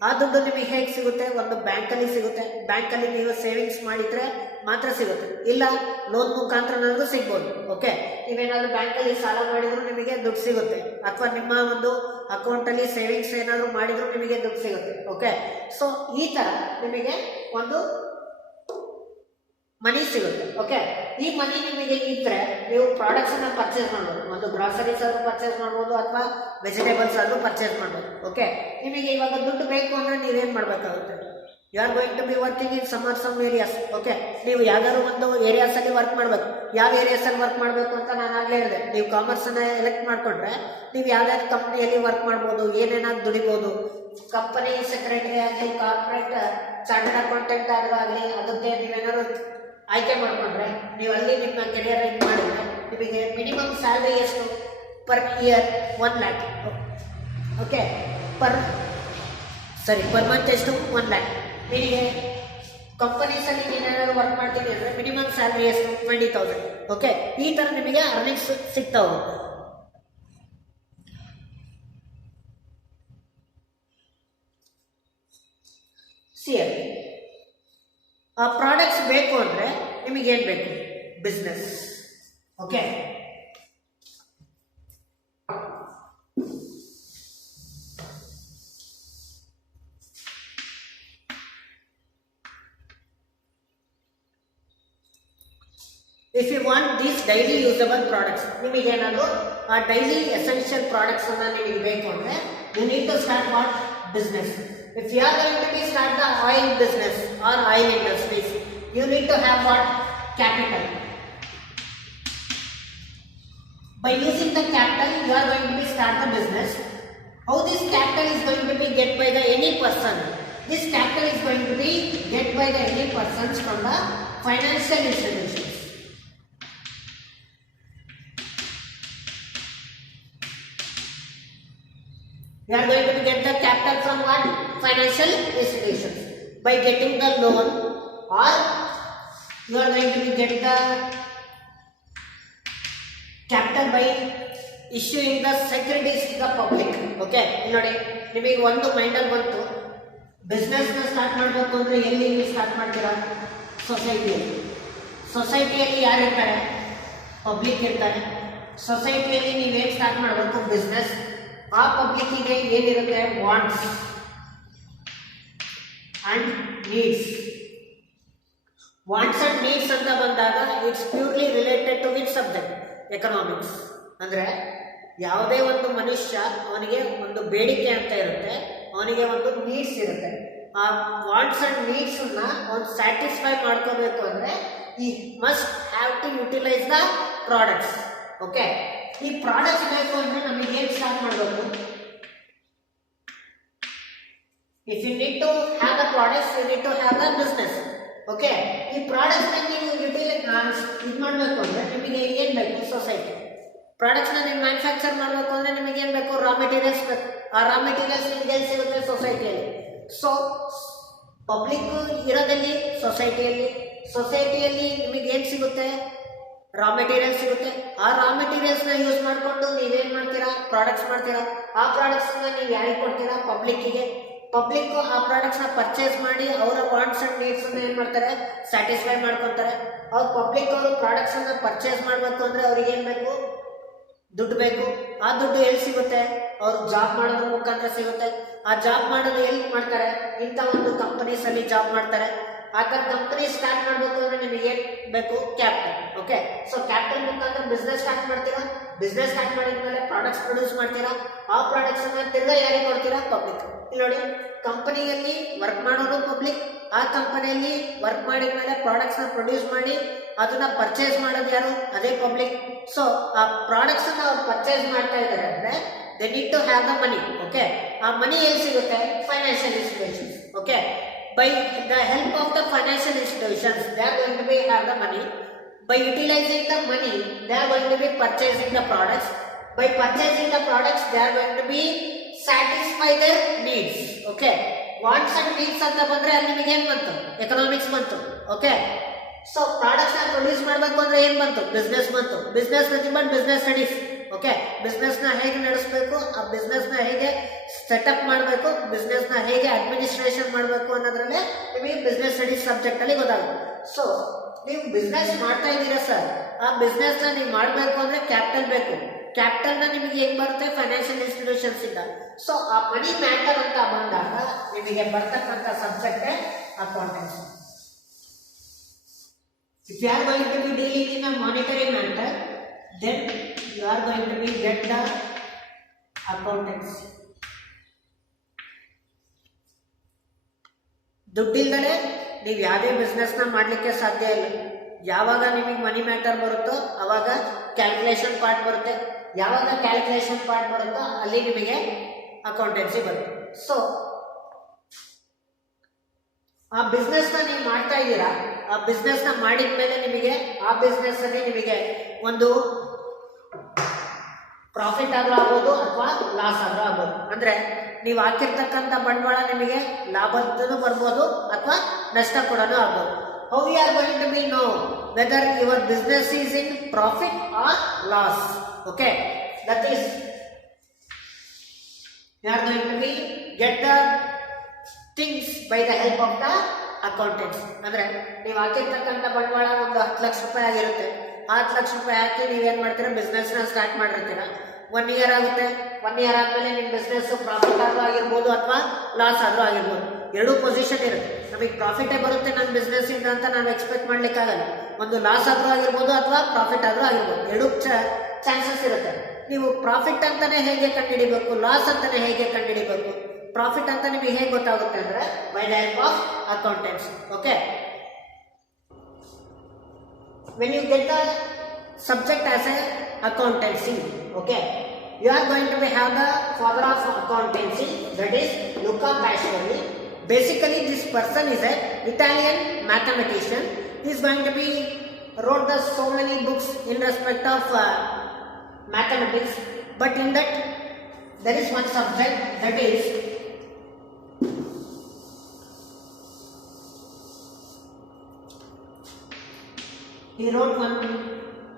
ಆ ದುಡ್ಡು ನಿಮಗೆ ಹೇಗೆ ಸಿಗುತ್ತೆ? ಒಂದು ಬ್ಯಾಂಕಲ್ಲಿ ಸಿಗುತ್ತೆ. ಬ್ಯಾಂಕಲ್ಲಿ ನೀವು ಸೇವಿಂಗ್ಸ್ ಮಾಡಿದರೆ ಮಾತ್ರ ಸಿಗುತ್ತೆ, ಇಲ್ಲ ಲೋನ್ ಮುಖಾಂತರನಾದ್ರೂ ಸಿಗ್ಬೋದು. ಓಕೆ, ನೀವೇನಾದರೂ ಬ್ಯಾಂಕಲ್ಲಿ ಸಾಲ ಮಾಡಿದ್ರು ನಿಮಗೆ ದುಡ್ಡು ಸಿಗುತ್ತೆ, ಅಥವಾ ನಿಮ್ಮ ಒಂದು ಅಕೌಂಟಲ್ಲಿ ಸೇವಿಂಗ್ಸ್ ಏನಾದರೂ ಮಾಡಿದ್ರು ನಿಮಗೆ ದುಡ್ಡು ಸಿಗುತ್ತೆ. ಓಕೆ, ಸೊ ಈ ಥರ ನಿಮಗೆ ಒಂದು ಮನಿ ಸಿಗುತ್ತೆ. ಓಕೆ, ಈ ಮನಿ ನಿಮಗೆ ಇದ್ರೆ ನೀವು ಪ್ರಾಡಕ್ಟ್ಸ್ ಅನ್ನ ಪರ್ಚೇಸ್ ಮಾಡ್ಬೋದು. ಒಂದು ಗ್ರಾಸರೀಸ್ ಆದ್ರೂ ಪರ್ಚೇಸ್ ಮಾಡ್ಬೋದು, ಅಥವಾ ವೆಜಿಟೇಬಲ್ಸ್ ಆದ್ರೂ ಪರ್ಚೇಸ್ ಮಾಡ್ಬೋದು. ಓಕೆ, ನಿಮಗೆ ಇವಾಗ ದುಡ್ಡು ಬೇಕು ಅಂದ್ರೆ ನೀವೇನ್ ಮಾಡ್ಬೇಕಾಗುತ್ತೆ? You are going to be working in some areas. Okay, ನೀವು ಯಾವ್ದಾದ್ರು ಒಂದು ಏರಿಯಾಸ್ ಅಲ್ಲಿ ವರ್ಕ್ ಮಾಡ್ಬೇಕು. ಯಾವ ಏರಿಯಾಸ್ ಅಲ್ಲಿ ವರ್ಕ್ ಮಾಡಬೇಕು ಅಂತ ನಾನು ಆಗ್ಲೇ ಹೇಳಿದೆ. ನೀವು ಕಾಮರ್ಸ್ ಅನ್ನ ಎಲೆಕ್ಟ್ ಮಾಡ್ಕೊಂಡ್ರೆ ನೀವು ಯಾವ್ದಾದ್ರು ಕಂಪ್ನಿಯಲ್ಲಿ ವರ್ಕ್ ಮಾಡ್ಬೋದು, ಏನೇನಾದ್ರು ದುಡಿಬೋದು. ಕಂಪನಿ ಸೆಕ್ರೆಟರಿ ಆಗಲಿ, ಕಾರ್ಪೊರೇಟ್ ಚಾರ್ಟರ್ಡ್ ಅಕೌಂಟೆಂಟ್ ಆಗಲಿ, ಅದಕ್ಕೆ ನೀವೇನಾದ್ರು ಆಯ್ಕೆ ಮಾಡ್ಕೊಂಡ್ರೆ ನೀವು ಅಲ್ಲಿ ನಿಮ್ಮ ಕೆರಿಯರ್ ಇದು ಮಾಡಿದ್ರೆ ನಿಮಗೆ ಮಿನಿಮಮ್ ಸ್ಯಾಲ್ರಿ ಎಷ್ಟು? Per year 1 lakh. Okay, per month ಎಷ್ಟು? 1 lakh. ನಿಮಗೆ ಕಂಪನೀಸಲ್ಲಿ ನೀನೇನಾದ್ರು ವರ್ಕ್ ಮಾಡ್ತೀನಿ ಅಂದರೆ ಮಿನಿಮಮ್ ಸ್ಯಾಲ್ರಿ ಎಷ್ಟು? 20,000. ಓಕೆ, ಈ ಥರ ನಿಮಗೆ ಅರ್ನಿಂಗ್ಸ್ ಸಿಗ್ತಾ ಹೋಗುತ್ತೆ. ಸಿಯಲ್ಲಿ ಆ ಪ್ರಾಡಕ್ಟ್ಸ್ ಬೇಕು ಅಂದರೆ ನಿಮಗೇನು ಬೇಕು? Business. Okay, if you want these daily usable products, ನಿಮಗೇನಾದ್ರು ಆ ಡೈಲಿ ಎಸೆನ್ಷಿಯಲ್ ಪ್ರಾಡಕ್ಟ್ಸ್ ಅನ್ನ ನಿಮಗೆ ಬೇಕು ಅಂದರೆ you need to start what? Business. If you are going to be start the oil business or oil industries, you need to have what? Capital. By using the capital, you are going to be start the business. How this capital is going to be get by the any person? This capital is going to be get by the any persons from the financial institutions. We are going to get the capital from what? Financial institutions. By getting the loan, or you are going to get the capital by issuing the securities to the public. Okay, ನೋಡಿ ನಿಮಗೆ ಒಂದು ಮೈಂಡಲ್ಲಿ ಬಂತು, ಬಿಸ್ನೆಸ್ನ start ಮಾಡಬೇಕು ಅಂದರೆ ಎಲ್ಲಿ ನೀವು start ಮಾಡ್ತೀರಾ? ಸೊಸೈಟಿಯಲ್ಲಿ. ಸೊಸೈಟಿಯಲ್ಲಿ ಯಾರು ಇರ್ತಾರೆ? ಪಬ್ಲಿಕ್ ಇರ್ತಾರೆ. ಸೊಸೈಟಿಯಲ್ಲಿ ನೀವೇನು ಸ್ಟಾರ್ಟ್ ಮಾಡಬೇಕು? ಬಿಸ್ನೆಸ್. ಆ ಪಬ್ಲಿಕ್ಕಿಗೆ ಏನಿರುತ್ತೆ? Wants and needs. Wants and needs ಅಂತ ಬಂದಾಗ it's purely related to which subject? Economics. ಅಂದರೆ ಯಾವುದೇ ಒಂದು ಮನುಷ್ಯ ಅವನಿಗೆ ಒಂದು ಬೇಡಿಕೆ ಅಂತ ಇರುತ್ತೆ, ಅವನಿಗೆ ಒಂದು ನೀಡ್ಸ್ ಇರುತ್ತೆ. ಆ ವಾಂಟ್ಸ್ ಅಂಡ್ ನೀಡ್ಸ್ ಅನ್ನ ಅವ್ನು ಸ್ಯಾಟಿಸ್ಫೈ ಮಾಡ್ಕೋಬೇಕು ಅಂದರೆ ಈ must have to utilise the products. Okay, ಈ ಪ್ರಾಡಕ್ಟ್ಸ್ ಬೇಕು ಅಂದರೆ ನಮಗೆ ಏನು ಸ್ಟಾರ್ಟ್ ಮಾಡಬೇಕು? If you need to have the products, you need to have the business. Okay, ಈ ಪ್ರಾಡಕ್ಟ್ಸ್ನ ನೀವು ಯುಟಿಲೈಸ್ ಇದು ಮಾಡಬೇಕು ಅಂದರೆ ನಿಮಗೆ ಏನು ಬೇಕು? ಸೊಸೈಟಿ. ಪ್ರಾಡಕ್ಟ್ಸ್ನ ನೀವು ಮ್ಯಾನುಫ್ಯಾಕ್ಚರ್ ಮಾಡಬೇಕು ಅಂದರೆ ನಿಮಗೆ ಏನು ಬೇಕು? ರಾ ಮೆಟೀರಿಯಲ್ಸ್ ಬೇಕು. ಆ ರಾ ಮೆಟೀರಿಯಲ್ಸ್ ನಿಮಗೆ ಎಲ್ಲಿ ಸಿಗುತ್ತೆ? ಸೊಸೈಟಿಯಲ್ಲಿ. So public ಇರೋದಲ್ಲಿ ಸೊಸೈಟಿಯಲ್ಲಿ. ಸೊಸೈಟಿಯಲ್ಲಿ ನಿಮಗೆ ಏನು ಸಿಗುತ್ತೆ? ರಾ ಮೆಟೀರಿಯಲ್ಸ್ ಸಿಗುತ್ತೆ. ಆ ರಾ ಮೆಟೀರಿಯಲ್ಸ್ನ ಯೂಸ್ ಮಾಡಿಕೊಂಡು ನೀವೇನು ಮಾಡ್ತೀರಾ? ಪ್ರಾಡಕ್ಟ್ಸ್ ಮಾಡ್ತೀರಾ. ಆ ಪ್ರಾಡಕ್ಟ್ಸ್ನ ನೀವು ಯಾರಿಗೆ ಕೊಡ್ತೀರಾ? ಪಬ್ಲಿಕ್ಕಿಗೆ. ಪಬ್ಲಿಕ್ ಆ ಪ್ರಾಡಕ್ಟ್ಸ್ನ ಪರ್ಚೇಸ್ ಮಾಡಿ ಅವರ ವಾಂಟ್ಸ್ ಅಂಡ್ ನೀಡ್ಸ್ ಅನ್ನು ಏನು ಮಾಡ್ತಾರೆ? ಸ್ಯಾಟಿಸ್ಫೈ ಮಾಡ್ಕೊತಾರೆ. ಅವ್ರು ಪಬ್ಲಿಕ್ ಅವರು ಪ್ರಾಡಕ್ಟ್ಸನ್ನು ಪರ್ಚೇಸ್ ಮಾಡಬೇಕು ಅಂದರೆ ಅವ್ರಿಗೆ ಏನು ಬೇಕು? ದುಡ್ಡು ಬೇಕು. ಆ ದುಡ್ಡು ಎಲ್ಲಿ ಸಿಗುತ್ತೆ? ಅವರು ಜಾಬ್ ಮಾಡೋದ್ರ ಮುಖಾಂತರ ಸಿಗುತ್ತೆ. ಆ ಜಾಬ್ ಮಾಡೋದು ಎಲ್ಲಿ ಮಾಡ್ತಾರೆ? ಇಂಥ ಒಂದು ಕಂಪನೀಸಲ್ಲಿ ಜಾಬ್ ಮಾಡ್ತಾರೆ. ಆ ಥರ ಕಂಪನಿ ಸ್ಟಾರ್ಟ್ ಮಾಡಬೇಕು ಅಂದರೆ ನಿಮಗೆ ಏನು ಬೇಕು? ಕ್ಯಾಪಿಟಲ್. ಓಕೆ, ಸೊ ಕ್ಯಾಪಿಟಲ್ ಮುಖಾಂತರ ಬಿಸ್ನೆಸ್ ಸ್ಟಾರ್ಟ್ ಮಾಡ್ತೀರಾ. ಬಿಸ್ನೆಸ್ ಸ್ಟಾರ್ಟ್ ಮಾಡಿದ್ಮೇಲೆ ಪ್ರಾಡಕ್ಟ್ಸ್ ಪ್ರೊಡ್ಯೂಸ್ ಮಾಡ್ತೀರಾ. ಆ ಪ್ರಾಡಕ್ಟ್ಸನ್ನು ತಿರ್ಗಾ ಯಾರಿಗೆ ಕೊಡ್ತೀರಾ? ಪಬ್ಲಿಕ್. ಇಲ್ಲಿ ನೋಡಿ, ಕಂಪನಿಯಲ್ಲಿ ವರ್ಕ್ ಮಾಡೋದು ಪಬ್ಲಿಕ್. ಆ ಕಂಪನಿಯಲ್ಲಿ ವರ್ಕ್ ಮಾಡಿದ ಮೇಲೆ ಪ್ರಾಡಕ್ಟ್ಸ್ನ ಪ್ರೊಡ್ಯೂಸ್ ಮಾಡಿ ಅದನ್ನ ಪರ್ಚೇಸ್ ಮಾಡೋದು ಯಾರು? ಅದೇ ಪಬ್ಲಿಕ್. ಸೊ ಆ ಪ್ರಾಡಕ್ಟ್ಸನ್ನು ಅವ್ರು ಪರ್ಚೇಸ್ ಮಾಡ್ತಾ ಇದ್ದಾರೆ ಅಂದರೆ they need to have the money. Okay, ಆ ಮನಿ ಎಲ್ಲಿ ಸಿಗುತ್ತೆ? Financial institutions. Okay, by the help of the financial institutions, they are going to be have the money. By utilizing the money, they are going to be purchasing the products. By purchasing the products, they are going to be satisfy their needs. Okay, wants and needs ಅಂತ ಬಂದ್ರೆ ಅಲ್ಲಿ ನಿಮಗೆ ಏನ್ ಬಂತು? Economics ಬಂತು. Okay, so products ನ produce ಮಾಡಬೇಕು ಅಂದ್ರೆ ಏನ್ ಬಂತು? ಬಿಸ್ನೆಸ್ ಬಂತು. Business nothing but business studies. Okay, business ನ ಹೇಗೆ ನಡೆಸಬೇಕು, ಆ ಬಿಸ್ನೆಸ್ ನ ಹೇಗೆ ಸೆಟಪ್ ಮಾಡಬೇಕು, ಬಿಸ್ನೆಸ್ ನ ಹೇಗೆ ಅಡ್ಮಿನಿಸ್ಟ್ರೇಷನ್ ಮಾಡಬೇಕು ಅನ್ನೋದ್ರಲ್ಲೇ ನಿಮಗೆ ಬಿಸ್ನೆಸ್ ಸ್ಟಡೀಸ್ ಸಬ್ಜೆಕ್ಟ್ ಅಲ್ಲಿ ಗೊತ್ತಾಗುತ್ತೆ. ಸೊ ನೀವು ಬಿಸ್ನೆಸ್ ಮಾಡ್ತಾ ಇದ್ದೀರಾ ಸರ್, ಆ ಬಿಸ್ನೆಸ್ ನ ನೀವು ಮಾಡಬೇಕು ಅಂದ್ರೆ ಕ್ಯಾಪಿಟಲ್ ಬೇಕು. ಕ್ಯಾಪಿಟಲ್ ನ ನಿಮಗೆ ಹೆಂಗ್ ಬರುತ್ತೆ? ಫೈನಾನ್ಷಿಯಲ್ ಇನ್ಸ್ಟಿಟ್ಯೂಷನ್ಸ್ ಇಂದ. ಸೊ ಆ ಮನಿ ಮ್ಯಾಟರ್ ಅಂತ ಬಂದಾಗ ನಿಮಗೆ ಬರ್ತಕ್ಕಂಥ subject accountancy. If you are going to be dealing in a monetary matter, then you are going to be get the accountancy. ದುಡ್ಡಿಲ್ದರೆ ನೀವು ಯಾವುದೇ ಬಿಸ್ನೆಸ್ ನ ಮಾಡ್ಲಿಕ್ಕೆ ಸಾಧ್ಯ ಇಲ್ಲ. ಯಾವಾಗ ನಿಮಗೆ ಮನಿ ಮ್ಯಾಟರ್ ಬರುತ್ತೋ ಅವಾಗ ಕ್ಯಾಲ್ಕುಲೇಷನ್ ಪಾರ್ಟ್ ಬರುತ್ತೆ. ಯಾವಾಗ ಕ್ಯಾಲ್ಕುಲೇಷನ್ ಪಾರ್ಟ್ ಬರುತ್ತೋ ಅಲ್ಲಿ ನಿಮಗೆ ಅಕೌಂಟೆನ್ಸಿ ಬರುತ್ತೆ. ಸೊ ಆ ಬಿಸ್ನೆಸ್ ನ ನೀವು ಮಾಡ್ತಾ ಇದ್ದೀರಾ, ಆ ಬಿಸ್ನೆಸ್ ನ ಮಾಡಿದ ಮೇಲೆ ನಿಮಗೆ ಆ ಬಿಸ್ನೆಸ್ ಅಲ್ಲಿ ನಿಮಗೆ ಒಂದು ಪ್ರಾಫಿಟ್ ಆದ್ರೂ ಆಗ್ಬೋದು ಅಥವಾ ಲಾಸ್ ಆದ್ರೂ ಆಗ್ಬೋದು. ಅಂದ್ರೆ ನೀವು ಹಾಕಿರ್ತಕ್ಕಂಥ ಬಂಡವಾಳ ನಿಮಗೆ ಲಾಭದೂ ಬರ್ಬೋದು ಅಥವಾ ನಷ್ಟ ಕೂಡ ಆಗ್ಬೋದು. How we are going to be know whether your business is in profit or loss? Okay, that is you are going to be get the things by the help of the accountants. ಅಂದ್ರೆ ನೀವು ಹಾಕಿರ್ತಕ್ಕಂಥ ಬಂಡವಾಳ ಒಂದು 10 ಲಕ್ಷ ರೂಪಾಯಿ ಆಗಿರುತ್ತೆ. 10 ಲಕ್ಷ ರೂಪಾಯಿ ಹಾಕಿ ನೀವೇನ್ ಮಾಡ್ತೀರಾ? Business ನ ಸ್ಟಾರ್ಟ್ ಮಾಡಿರ್ತೀರಾ. 1 ಇಯರ್ ಆಗುತ್ತೆ. 1 ಇಯರ್ ಆದ್ಮೇಲೆ ನಿಮ್ ಬಿಸ್ನೆಸ್ ಪ್ರಾಫಿಟ್ ಆದ್ರೂ ಆಗಿರ್ಬೋದು ಅಥವಾ ಲಾಸ್ ಆದ್ರೂ ಆಗಿರ್ಬೋದು. ಎರಡೂ ಪೊಸಿಷನ್ ಇರುತ್ತೆ. ನಮಗೆ ಪ್ರಾಫಿಟೇ ಬರುತ್ತೆ ನನ್ನ ಬಿಸ್ನೆಸ್ ಇಂದ ಅಂತ ನಾವು ಎಕ್ಸ್ಪೆಕ್ಟ್ ಮಾಡ್ಲಿಕ್ಕೆ ಆಗಲ್ಲ. ಒಂದು ಲಾಸ್ ಆದ್ರೂ ಆಗಿರ್ಬೋದು ಅಥವಾ ಪ್ರಾಫಿಟ್ ಆದ್ರೂ ಆಗಿರ್ಬೋದು. ಎರಡೂ ಚಾನ್ಸಸ್ ಇರುತ್ತೆ. ನೀವು ಪ್ರಾಫಿಟ್ ಅಂತಾನೆ ಹೇಗೆ ಕಂಡುಹಿಡಿಬೇಕು, ಲಾಸ್ ಅಂತಾನೆ ಹೇಗೆ ಕಂಡುಹಿಡಿಬೇಕು? ಪ್ರಾಫಿಟ್ ಅಂತ ನಿಮಗೆ ಹೇಗೆ ಗೊತ್ತಾಗುತ್ತೆ ಅಂದ್ರೆ by the help of accountants. Okay, when you get the subject as a accountancy, okay, you are going to be have the father of accountancy, that is Luca Pacioli. Basically this person is a Italian mathematician. He is going to be wrote the so many books in respect of mathematics, but in that there is one subject, that is he wrote one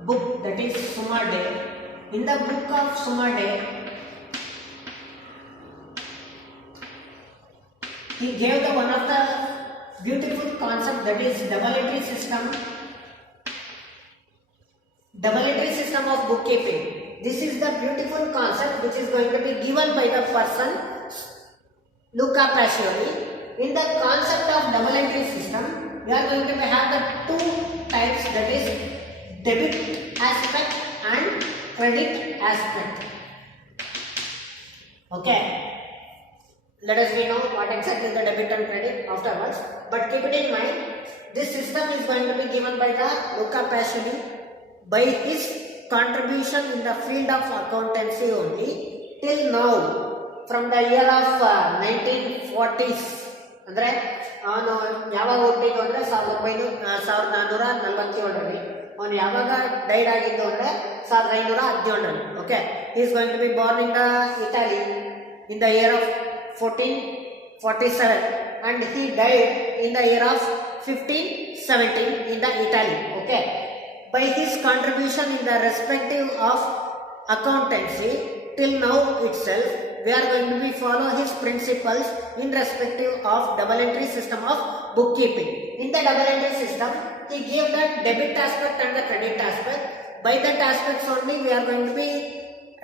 book, that is Summa Day. In the book of Summa Day, he gave the one of the beautiful concept, that is double entry system. Double entry system of bookkeeping. This is the beautiful concept which is going to be given by the person Luca Pacioli. In the concept of double entry system, we are going to have the two types, that is debit aspect and credit aspect. Okay, let us know what exactly the debit and credit afterwards, but keep it in mind, this system is going to be given by the Luca Pacioli by his contribution in the field of accountancy only till now, from the year of 1940s. ಅಂದ್ರೆ ಅವನು ಯಾವಾಗ ಹುಟ್ಟಿದ್ದು ಅಂದ್ರೆ 1447ರಲ್ಲಿ. ಅವನು ಯಾವಾಗ died ಆಗಿದ್ದು ಅಂದ್ರೆ 1517ರಲ್ಲಿ. Okay, he is going to be born in the Italy in the year of 1447 and he died in the year of 1517 in the Italy. Okay, by his contribution in the respective of accountancy till now itself, we are going to be follow his principles in respective of double entry system of bookkeeping. In the double entry system, he gave the debit aspect and the credit aspect. By that aspects only we are going to be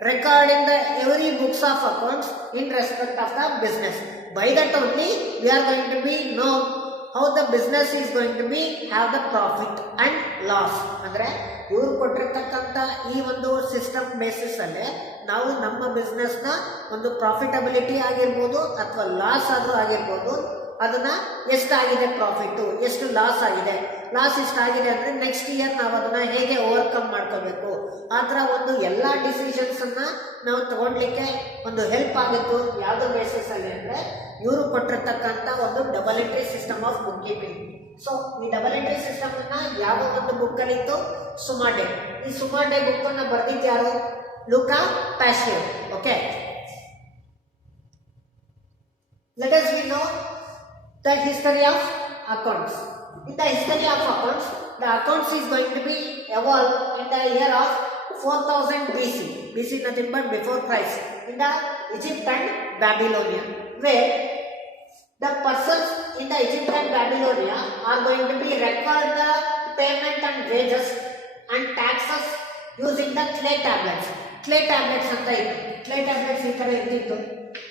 recording the every books of accounts in respect of the business. By that only we are going to be know how the business is going to be have the profit and loss. ಅಂದ್ರೆ ಇವರು ಕೊಟ್ಟಿರ್ತಕ್ಕಂಥ ಈ ಒಂದು system basis ಅಲ್ಲೇ ನಾವು ನಮ್ಮ business ನ ಒಂದು ಪ್ರಾಫಿಟಬಿಲಿಟಿ ಆಗಿರ್ಬೋದು ಅಥವಾ ಲಾಸ್ ಆದ್ರೂ ಆಗಿರ್ಬೋದು, ಅದನ್ನ ಎಷ್ಟಾಗಿದೆ ಪ್ರಾಫಿಟ್, ಎಷ್ಟು ಲಾಸ್ ಆಗಿದೆ, ಲಾಸ್ ಎಷ್ಟಾಗಿದೆ ಅಂದ್ರೆ ನೆಕ್ಸ್ಟ್ ಇಯರ್ ನಾವು ಅದನ್ನ ಹೇಗೆ ಓವರ್ಕಮ್ ಮಾಡ್ಕೋಬೇಕು, ಆ ಥರ ಒಂದು ಎಲ್ಲಾ ಡಿಸಿಷನ್ಸ್ ಅನ್ನ ನಾವು ತಗೊಳ್ಲಿಕ್ಕೆ ಒಂದು ಹೆಲ್ಪ್ ಆಗಿತ್ತು. ಯಾವ್ದು ಬೇಸಿಸ್ ಅಲ್ಲಿ ಅಂದ್ರೆ ಇವರು ಕೊಟ್ಟಿರ್ತಕ್ಕಂಥ ಒಂದು double entry system of book keeping. So ಈ ಡಬಲ್ ಎಂಟ್ರಿ ಸಿಸ್ಟಮ್ ಅನ್ನ ಯಾವ ಒಂದು ಬುಕ್ ಅಲ್ಲಿ ಇತ್ತು? ಸುಮಾ ಡೇ. ಈ ಸುಮಾ ಡೇ ಬುಕ್ ಅನ್ನ ಬರ್ದಿದ್ದು ಯಾರು? Luca Pacioli. Okay, let us know the history of accounts. In the history of accounts, the accounts is going to be evolved in the year of 4000 BC. BC nothing but before Christ. In the Egypt and Babylonia, where the persons in the Egypt and Babylonia are going to be record the payment and wages and taxes using the clay tablets. Clay tablets ಅಂತ ಇತ್ತು. Clay tablets ಈ ತರ ಇರ್ತಿತ್ತು.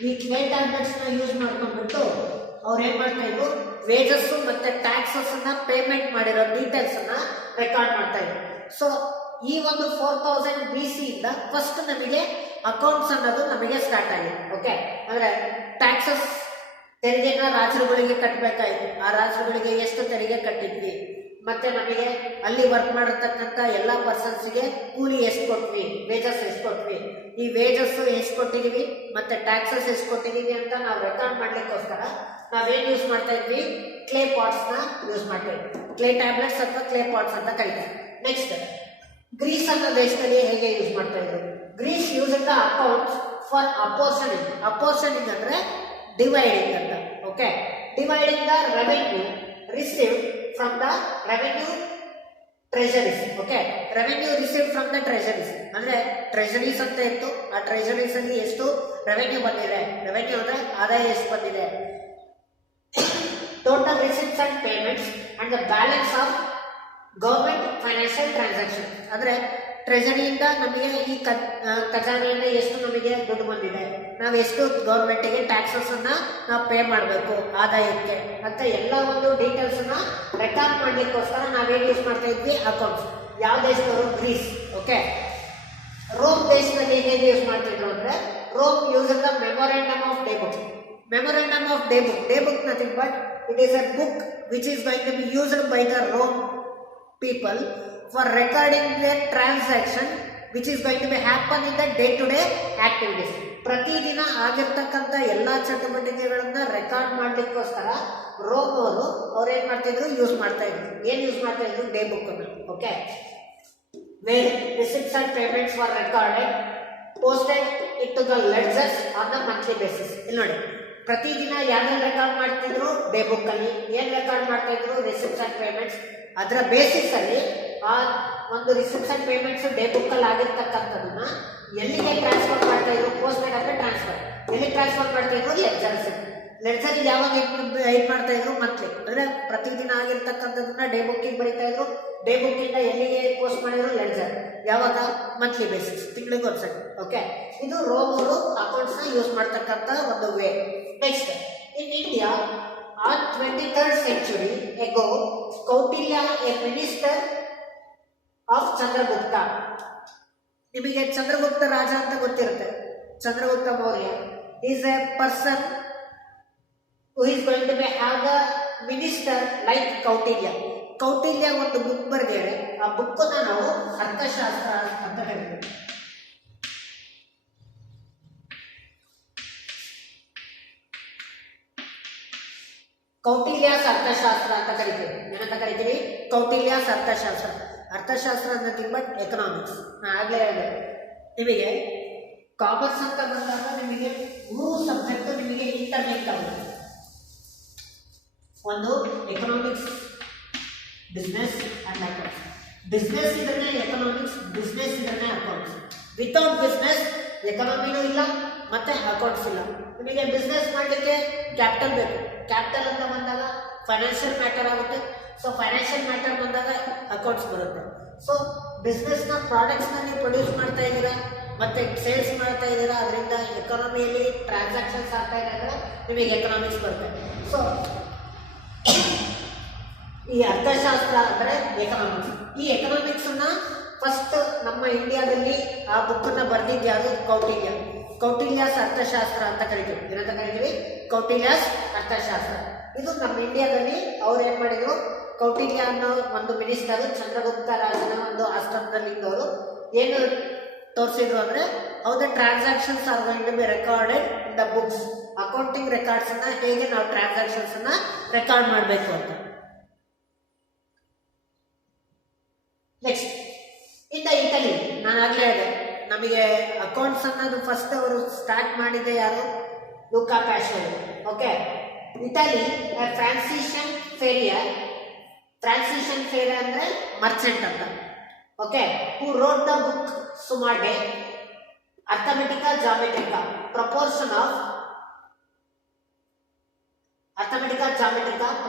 ಈ clay tablets ನ use ಮಾಡ್ಕೊಂಡ್ಬಿಟ್ಟು ಅವ್ರು ಏನ್ ಮಾಡ್ತಾ ಇದ್ರು, ವೇಜಸ್ ಮತ್ತೆ ಟ್ಯಾಕ್ಸಸ್ ಅನ್ನ ಪೇಮೆಂಟ್ ಮಾಡಿರೋ ಡೀಟೇಲ್ಸ್ ಅನ್ನ ರೆಕಾರ್ಡ್ ಮಾಡ್ತಾ ಇದ್ರು. ಸೊ ಈ ಒಂದು 4000 BC ಇಂದ ಫಸ್ಟ್ ನಮಗೆ ಅಕೌಂಟ್ಸ್ ಅನ್ನೋದು ನಮಗೆ ಸ್ಟಾರ್ಟ್ ಆಗಿದೆ. ಓಕೆ, ಅಂದ್ರೆ ಟ್ಯಾಕ್ಸಸ್ ತೆರಿಗೆನ ರಾಜರುಗಳಿಗೆ ಕಟ್ಟಬೇಕಾಯಿತು. ಆ ರಾಜರುಗಳಿಗೆ ಎಷ್ಟು ತೆರಿಗೆ ಕಟ್ಟಿದ್ವಿ, ಮತ್ತೆ ನಮಗೆ ಅಲ್ಲಿ ವರ್ಕ್ ಮಾಡಿರ್ತಕ್ಕಂಥ ಎಲ್ಲ ಪರ್ಸನ್ಸ್ಗೆ ಕೂಲಿ ಎಷ್ಟು ಕೊಟ್ವಿ, ವೇಜಸ್ ಎಷ್ಟು ಕೊಟ್ವಿ, ಈ ವೇಜಸ್ ಎಷ್ಟು ಕೊಟ್ಟಿದೀವಿ ಮತ್ತೆ ಟ್ಯಾಕ್ಸಸ್ ಎಷ್ಟು ಕೊಟ್ಟಿದೀವಿ ಅಂತ ನಾವು ರೆಕಾರ್ಡ್ ಮಾಡ್ಲಿಕ್ಕೋಸ್ಕರ ನಾವೇನ್ ಯೂಸ್ ಮಾಡ್ತಾ ಇದ್ವಿ, ಕ್ಲೇ ಪಾಟ್ಸ್ ನ ಯೂಸ್ ಮಾಡ್ತಾ ಇದ್ವಿ. ಕ್ಲೇ ಟ್ಯಾಬ್ಲೆಟ್ಸ್ ಅಥವಾ ಕ್ಲೇ ಪಾಟ್ಸ್ ಅಂತ ಕರೀತಾರೆ. ನೆಕ್ಸ್ಟ್, ಗ್ರೀಸ್ ಅನ್ನೋ ದೇಶದಲ್ಲಿ ಹೇಗೆ ಯೂಸ್ ಮಾಡ್ತಾ ಇದ್ರು? Greece use the accounts for apportioning. Apportioning ಅಂದ್ರೆ ಡಿವೈಡಿಂಗ್ ಅಂತ. Okay, dividing the revenue received from the revenue treasuries. Okay, revenue received from the treasuries ಅಂದ್ರೆ ಟ್ರೆಜರೀಸ್ ಅಂತ ಇತ್ತು. ಆ ಟ್ರೆಜರೀಸ್ ಅಲ್ಲಿ ಎಷ್ಟು ರೆವೆನ್ಯೂ ಬಂದಿದೆ, ರೆವೆನ್ಯೂ ಅಂದ್ರೆ ಆದಾಯ ಎಷ್ಟು ಬಂದಿದೆ, total receipts and payments and the balance of government financial transaction. ಅಂದ್ರೆ ಟ್ರೆಜರಿಯಿಂದ ನಮಗೆ ಈ ಖಜಾನೆಯಿಂದ ಎಷ್ಟು ನಮಗೆ ದುಡ್ಡು ಬಂದಿದೆ, ನಾವು ಎಷ್ಟು ಗೌರ್ಮೆಂಟಿಗೆ ಟ್ಯಾಕ್ಸಸ್ ಅನ್ನ ನಾವು ಪೇ ಮಾಡಬೇಕು ಆದಾಯಕ್ಕೆ ಅಂತ ಎಲ್ಲ ಒಂದು ಡೀಟೇಲ್ಸ್ ಅನ್ನ ರೆಕಾರ್ಡ್ ಮಾಡ್ಲಿಕ್ಕೋಸ್ಕರ ನಾವೇನು ಯೂಸ್ ಮಾಡ್ತಾ ಇದ್ವಿ, ಅಕೌಂಟ್ಸ್. ಯಾವ ದೇಶದವರು? ಗ್ರೀಸ್. ಓಕೆ, ರೋಮ್ ದೇಶದಲ್ಲಿ ಹೇಗೆ ಯೂಸ್ ಮಾಡ್ತಿದ್ರು ಅಂದ್ರೆ, Rome use the memorandum of day book. Memorandum of day book. Day book nothing but it is a book which is going to be used by the Rome people for recording their transaction which is going to be happen in the day to day activities. ಪ್ರತಿದಿನ ಆಗಿರ್ತಕ್ಕಂಥ ಎಲ್ಲಾ ಚಟುವಟಿಕೆಗಳನ್ನ record ಮಾಡ್ಲಿಕ್ಕೋಸ್ಕರ Rome ಅವರು ಅವ್ರೇನ್ ಮಾಡ್ತಿದ್ರು, use ಮಾಡ್ತಾ ಇದ್ರು. ಏನ್ ಯೂಸ್ ಮಾಡ್ತಾ ಇದ್ರು? ಡೇ ಬುಕ್ ಅನ್ನು. Okay, where receipts and payments were recorded, posted into the ledgers on the monthly basis. ಇಲ್ಲಿ ನೋಡಿ, ಪ್ರತಿದಿನ ಯಾರು ರೆಕಾರ್ಡ್ ಮಾಡ್ತಿದ್ರು? ಡೇ ಬುಕ್ ಅಲ್ಲಿ. ಏನ್ ರೆಕಾರ್ಡ್ ಮಾಡ್ತಾ ಇದ್ರು? Receipts and payments. ಅದರ ಬೇಸಿಸ್ ಅಲ್ಲಿ ಆ ಒಂದು receipts and payments day book ಅಲ್ಲಿ ಆಗಿರ್ತಕ್ಕಂಥದನ್ನ ಎಲ್ಲಿಗೆ ಟ್ರಾನ್ಸ್ಫರ್ ಮಾಡ್ತಾ ಇದ್ರು? ಪೋಸ್ಟೆಡ್ ಅಂದ್ರೆ ಟ್ರಾನ್ಸ್ಫರ್. ಎಲ್ಲಿ ಟ್ರಾನ್ಸ್ಫರ್ ಮಾಡ್ತಾ ಇದ್ರು? ಲೆಡ್ಜರ್ಸ್. ಲೆಡ್ಜರ್ ಯಾವಾಗ ಏನ್ ಮಾಡ್ತಾ ಇದ್ರು? ಮಂತ್ಲಿ ಅಂದ್ರೆ ಪ್ರತಿದಿನ ಆಗಿರ್ತಕ್ಕಂಥದನ್ನ ಡೇ ಬುಕ್ಕಿಂಗ್ ಬರೀತಾ ಇದ್ರು. ಡೇ ಬುಕ್ ಇಂದ ಎಲ್ಲಿಗೆ ಪೋಸ್ಟ್ ಮಾಡಿದ್ರು? ಲೆಡ್ಜರ್. ಯಾವಾಗ? ಮಂತ್ಲಿ ಬೇಸಿಸ್, ತಿಂಗಳಿಗೆ ಒಂದ್ಸರಿ. ಓಕೆ, ಇದು ರೋಮ್ ಅವರು ಅಕೌಂಟ್ಸ್ ನ ಯೂಸ್ ಮಾಡ್ತಕ್ಕಂಥ ಒಂದು way. Next, in India on 23rd century ago, Kautilya, a minister of Chandragupta. ನಿಮಗೆ ಚಂದ್ರಗುಪ್ತ ರಾಜ ಅಂತ ಗೊತ್ತಿರುತ್ತೆ. Chandragupta Maurya is a person who is going to be have the minister like Kautilya. Kautilya ಒಂದು ಬುಕ್ ಬರೆದಿದ್ದಾರೆ. ಆ ಬುಕ್ ನಾವು ಅರ್ಥಶಾಸ್ತ್ರ ಅಂತ ಹೇಳ್ತೀವಿ. ಕೌಟಿಲ್ಯಾಸ್ ಅರ್ಥಶಾಸ್ತ್ರ ಅಂತ ಕರಿತೀವಿ. ಏನಂತ ಕರಿತೀವಿ? ಕೌಟಿಲ್ಯಾಸ್ ಅರ್ಥಶಾಸ್ತ್ರ. ಅರ್ಥಶಾಸ್ತ್ರ ಅನ್ನೋದು ಬಟ್ ಎಕನಾಮಿಕ್ಸ್. ಆಗ್ಲೇ ಹೇಳಿದೆ ನಿಮಗೆ ಕಾಮರ್ಸ್ ಅಂತ ಬಂದಾಗ ನಿಮಗೆ 3 ಸಬ್ಜೆಕ್ಟ್ ನಿಮಗೆ ಇಂಟರ್ಲಿಂಕ್ ಆಗುತ್ತೆ. ಒಂದು economics, business and accounts. Business ಇದ್ರೆ ಎಕನಾಮಿಕ್ಸ್, ಬಿಸ್ನೆಸ್ ಇದ್ರೆ ಅಕೌಂಟ್ಸ್. ವಿತೌಟ್ ಬಿಸ್ನೆಸ್ ಎಕನಾಮಿನೂ ಇಲ್ಲ ಮತ್ತೆ ಅಕೌಂಟ್ಸ್ ಇಲ್ಲ. ನಿಮಗೆ ಬಿಸ್ನೆಸ್ ಮಾಡಲಿಕ್ಕೆ ಕ್ಯಾಪಿಟಲ್ ಬೇಕು. ಕ್ಯಾಪಿಟಲ್ ಅಂತ ಬಂದಾಗ ಫೈನಾನ್ಷಿಯಲ್ ಮ್ಯಾಟರ್ ಆಗುತ್ತೆ. ಸೊ ಫೈನಾನ್ಷಿಯಲ್ ಮ್ಯಾಟರ್ ಬಂದಾಗ ಅಕೌಂಟ್ಸ್ ಬರುತ್ತೆ. ಸೊ ಬಿಸ್ನೆಸ್ ನ ಪ್ರಾಡಕ್ಟ್ಸ್ ನ ನೀವು ಪ್ರೊಡ್ಯೂಸ್ ಮಾಡ್ತಾ ಇದ್ದೀರಾ ಮತ್ತೆ ಸೇಲ್ಸ್ ಮಾಡ್ತಾ ಇದ್ದೀರಾ, ಅದರಿಂದ ಎಕಾನಮಿಯಲ್ಲಿ ಟ್ರಾನ್ಸಾಕ್ಷನ್ಸ್ ಆಗ್ತಾ ಇದ್ದಾರೆ, ನಿಮಗೆ ಎಕನಾಮಿಕ್ಸ್ ಬರುತ್ತೆ. ಸೊ ಈ ಅರ್ಥಶಾಸ್ತ್ರ ಅಂದ್ರೆ ಎಕನಾಮಿಕ್ಸ್. ಈ ಎಕನಾಮಿಕ್ಸ್ ಅನ್ನ ಫಸ್ಟ್ ನಮ್ಮ ಇಂಡಿಯಾದಲ್ಲಿ ಆ ಬುಕ್ ಅನ್ನ ಬರ್ದಿದ್ದು ಯಾರು? ಕೌಟಿಲ್ಯ. ಕೌಟಿಲ್ಯಾಸ್ ಅರ್ಥಶಾಸ್ತ್ರ ಅಂತ ಕರಿತೀವಿ. ಏನಂತ ಕರಿತೀವಿ? ಕೌಟಿಲ್ಯಾಸ್ ಅರ್ಥಶಾಸ್ತ್ರ. ಇದು ನಮ್ಮ ಇಂಡಿಯಾದಲ್ಲಿ ಅವ್ರು ಏನ್ ಮಾಡಿದ್ರು, ಕೌಟಿಲ್ಯ ಅನ್ನೋ ಒಂದು ಮಿನಿಸ್ಟರ್ ಚಂದ್ರಗುಪ್ತ ರಾಜನ ಒಂದು ಆಶ್ರಮದಲ್ಲಿ ಇದ್ದವರು ಏನು ತೋರಿಸಿದ್ರು ಅಂದ್ರೆ, how the transactions are going to be recorded in the books. Accounting records ಅನ್ನ ಹೇಗೆ ನಾವು ಟ್ರಾನ್ಸಾಕ್ಷನ್ಸ್ ಅನ್ನ ರೆಕಾರ್ಡ್ ಮಾಡಬೇಕು ಅಂತ. ನೆಕ್ಸ್ಟ್, ಇನ್ ದ ಇಟಲಿ, ನಾನು ಆಗ್ಲೇ ಹೇಳಿದೆ ನಮಗೆ ಅಕೌಂಟ್ಸ್ ಅನ್ನೋದು ಫಸ್ಟ್ ಅವರು ಸ್ಟಾರ್ಟ್ ಮಾಡಿದ್ದೆ ಯಾರು? Luca Pacioli. Okay, Italy transition friar ಅಂದ್ರೆ ಮರ್ಚೆಂಟ್ ಅಂತ. Okay, who wrote the book summa de arithmetica geometrica proportion of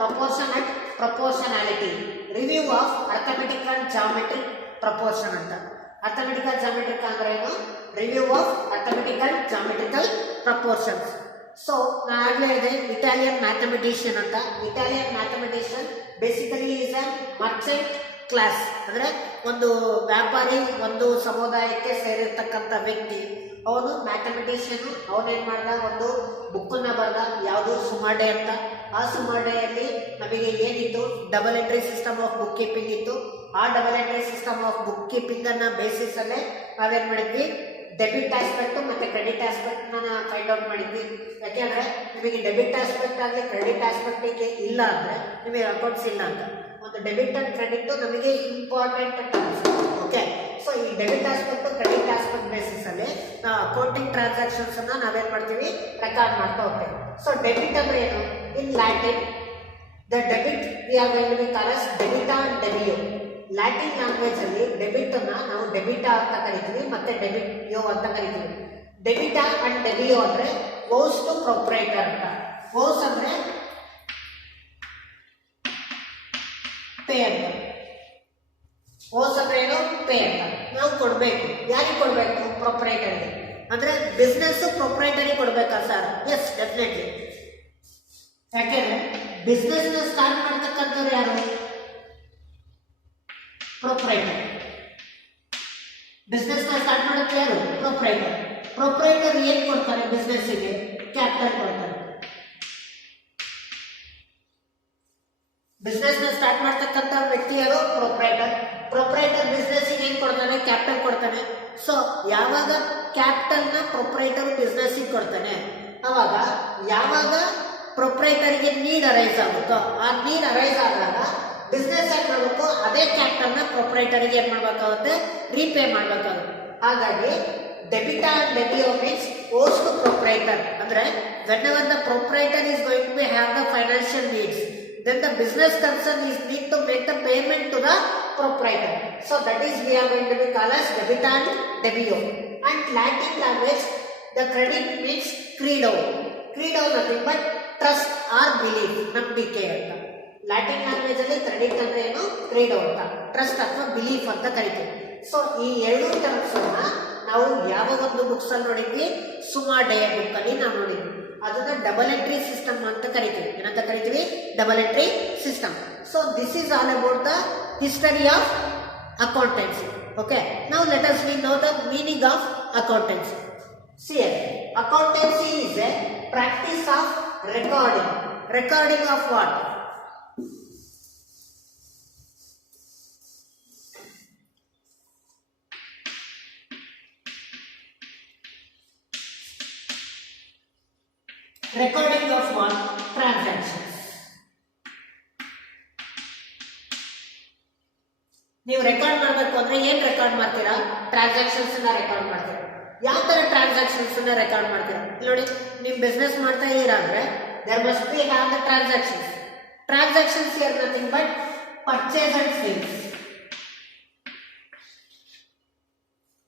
proportion and proportionality, review of arithmetic and geometric proportion ಅಂತ. ಅರ್ಥಮೆಟಿಕಲ್ ಜಾಮೆಟ್ರಿಕ್ ಅಂದ್ರೆ ಏನು? Review of arithmetic and geometrical proportions. So ನಾನು ಆಗ್ಲೇ ಹೇಳಿದೆ Italian mathematician ಅಂತ. Italian mathematician basically is a merchant class, ಅಂದ್ರೆ ಒಂದು ವ್ಯಾಪಾರಿ, ಒಂದು ಸಮುದಾಯಕ್ಕೆ ಸೇರಿರ್ತಕ್ಕಂಥ ವ್ಯಕ್ತಿ. ಅವನು ಮ್ಯಾಥಮೆಟಿಷಿಯನ್. ಅವನೇನ್ ಮಾಡ್ದ, ಒಂದು ಬುಕ್ಕನ್ನ ಬರ್ದ, ಯಾವುದು ಸುಮಾಡೆ ಅಂತ. ಆ ಸುಮಾಡೆಯಲ್ಲಿ ನಮಗೆ ಏನಿತ್ತು, double entry system of book keeping ಇತ್ತು. ಆ double entry system of book keeping ಅನ್ನ ಬೇಸಿಸ್ ಅಲ್ಲೇ ನಾವೇನ್ ಮಾಡಿದ್ವಿ, ಡೆಬಿಟ್ ಆಸ್ಪೆಕ್ಟ್ ಮತ್ತೆ ಕ್ರೆಡಿಟ್ ಆಸ್ಪೆಕ್ಟ್ ಫೈಂಡ್ ಔಟ್ ಮಾಡಿದ್ವಿ. ಯಾಕೆಂದ್ರೆ ನಿಮಗೆ ಡೆಬಿಟ್ ಆಸ್ಪೆಕ್ಟ್ ಆಗಲಿ ಕ್ರೆಡಿಟ್ ಆಸ್ಪೆಕ್ಟ್ ಇಲ್ಲ ಅಂದ್ರೆ ನಿಮಗೆ ಅಕೌಂಟ್ಸ್ ಇಲ್ಲ ಅಂತ. ಒಂದು ಡೆಬಿಟ್ ಅಂಡ್ ಕ್ರೆಡಿಟ್ ನಮಗೆ ಇಂಪಾರ್ಟೆಂಟ್ ಅಂತ ಅನಿಸುತ್ತೆ. ಓಕೆ, ಸೊ ಈ debit aspect credit aspect basis ಅಲ್ಲಿ ನಾವು ಅಕೌಂಟಿಂಗ್ ಟ್ರಾನ್ಸಾಕ್ಷನ್ಸ್ ಅನ್ನ ನಾವೇನ್ ಮಾಡ್ತೀವಿ, ರೆಕಾರ್ಡ್ ಮಾಡ್ತಾ ಹೋಗ್ತೇವೆ. ಸೊ ಡೆಬಿಟ್ ಅಂದ್ರೆ ಏನು? In Latin the debit we are going to be called as debita and debeo. Latin language ಅಲ್ಲಿ ಡೆಬಿಟ್ ಅನ್ನ ನಾವು ಡೆಬಿಟಾ ಅಂತ ಕರಿತೀವಿ, ಮತ್ತೆ ಡೆಬಿಟ್ ಯೋ ಅಂತ ಕರಿತೀವಿ. ಡೆಬಿಟಾ ಅಂಡ್ ಡೆಬಿಯೋ ಅಂದ್ರೆ ಓಸ್ ಟು ಪ್ರೊಪ್ರೈಟರ್ ಅಂತ. ಓಸ್ ಅಂದ್ರೆ ಪೇ ಅಂತ. ಓಸ್ ಅಂದ್ರೆ ಏನು? ಪೇ ಅಂತ. ನಾವು ಕೊಡ್ಬೇಕು. ಯಾರಿಗೆ ಕೊಡ್ಬೇಕು? ಪ್ರೊಪ್ರೈಟರ್ಗೆ. ಅಂದ್ರೆ ಬಿಸ್ನೆಸ್ ಪ್ರೊಪ್ರೈಟರಿ ಕೊಡ್ಬೇಕಾ ಸರ್? Yes, definitely. ಯಾಕೆಂದ್ರೆ ಬಿಸ್ನೆಸ್ ನ ಸ್ಟಾರ್ಟ್ ಮಾಡ್ತಕ್ಕಂಥವ್ರು ಯಾರು? ಪ್ರೊಪ್ರೈಟರ್. ಬಿಸ್ನೆಸ್ ನ ಸ್ಟಾರ್ಟ್ ಮಾಡೋದು ಯಾರು? ಪ್ರೊಪ್ರೈಟರ್. ಪ್ರೊಪ್ರೈಟರ್ ಏನ್ ಕೊಡ್ತಾರೆ ಬಿಸ್ನೆಸ್ ಗೆ? ಕ್ಯಾಪಿಟಲ್ ಕೊಡ್ತಾರೆ. ಬಿಸ್ನೆಸ್ ನ ಸ್ಟಾರ್ಟ್ ಮಾಡ್ತಕ್ಕಂಥ ವ್ಯಕ್ತಿ ಯಾರು? ಪ್ರೊಪ್ರೈಟರ್. ಪ್ರೊಪ್ರೈಟರ್ ಬಿಸ್ನೆಸ್ ಗೆ ಏನ್ ಕೊಡ್ತಾನೆ? ಕ್ಯಾಪಿಟಲ್ ಕೊಡ್ತಾನೆ. ಸೊ ಯಾವಾಗ ಕ್ಯಾಪಿಟಲ್ ನ ಪ್ರೊಪ್ರೈಟರ್ ಬಿಸ್ನೆಸ್ ಗೆ ಕೊಡ್ತಾನೆ, ಅವಾಗ ಯಾವಾಗ ಪ್ರೊಪ್ರೈಟರ್ಗೆ ನೀಡ್ ಅರೈಸ್ ಆಗುತ್ತೋ, ಆ ನೀಡ್ ಅರೈಸ್ ಆದಾಗ ಬಿಸ್ನೆಸ್ ಏನ್ ಮಾಡಬೇಕು, ಅದೇ ಕ್ಯಾಪಿಟಲ್ ನ ಪ್ರೊಪ್ರೈಟರ್ಗೆ ಏನ್ ಮಾಡ್ಬೇಕಾಗುತ್ತೆ? ರೀಪೇ ಮಾಡ್ಬೇಕಾಗುತ್ತೆ. ಹಾಗಾಗಿ ಡೆಬಿಟಾ ಅಂಡ್ ಡೆಬಿಯೋ ಮೀನ್ಸ್ ಓಸ್ ಟು ಪ್ರೊಪ್ರೈಟರ್. ಅಂದ್ರೆ whenever the proprietor is going to have the financial needs, then the business concern is need to make the payment to the proprietor. So that is we are going to be called as debita and debio. And Latin language, the credit means credo. Credo nothing but trust or belief, ನಂಬಿಕೆ ಅಂತ. Latin language ಅಲ್ಲಿ credit ಅಂದ್ರೆ ಏನು? ಕ್ರೀಡೋ ಅಂತ. Trust ಅಥವಾ belief ಅಂತ ಕರಿತೀವಿ. So ಈ ಎರಡು ಟರ್ಮ್ಸ್ ಅನ್ನ ನಾವು ಯಾವ ಒಂದು ಬುಕ್ಸ್ ಅಲ್ಲಿ ನೋಡಿದ್ವಿ? ಸುಮಾಡೆ ಬುಕ್ ಅಲ್ಲಿ ನಾವು ನೋಡಿದ್ವಿ. ಅದನ್ನ ಡಬಲ್ ಎಂಟ್ರಿ ಸಿಸ್ಟಮ್ ಅಂತ ಕರಿತೀವಿ. ಏನಂತ ಕರಿತೀವಿ? Double entry system. So this is all about the history of accountancy. Okay, now let us know the meaning of accountancy. See, accountancy is a practice of recording. Recording of what? Recording of what? Transactions. ನೀವು record ಮಾಡಬೇಕು ಅಂದ್ರೆ ಏನ್ record ಮಾಡ್ತೀರಾ? Transactions ಅನ್ನ record ಮಾಡ್ತೀರಾ. ಯಾವ ತರ transactions ಅನ್ನ ರೆಕಾರ್ಡ್ ಮಾಡ್ತೀರಾ? ನೋಡಿ, ನೀವು ಬಿಸ್ನೆಸ್ ಮಾಡ್ತಾ ಇದ್ದೀರಾ ಅಂದ್ರೆ there must be have the transactions. Transactions here nothing but purchase and sales.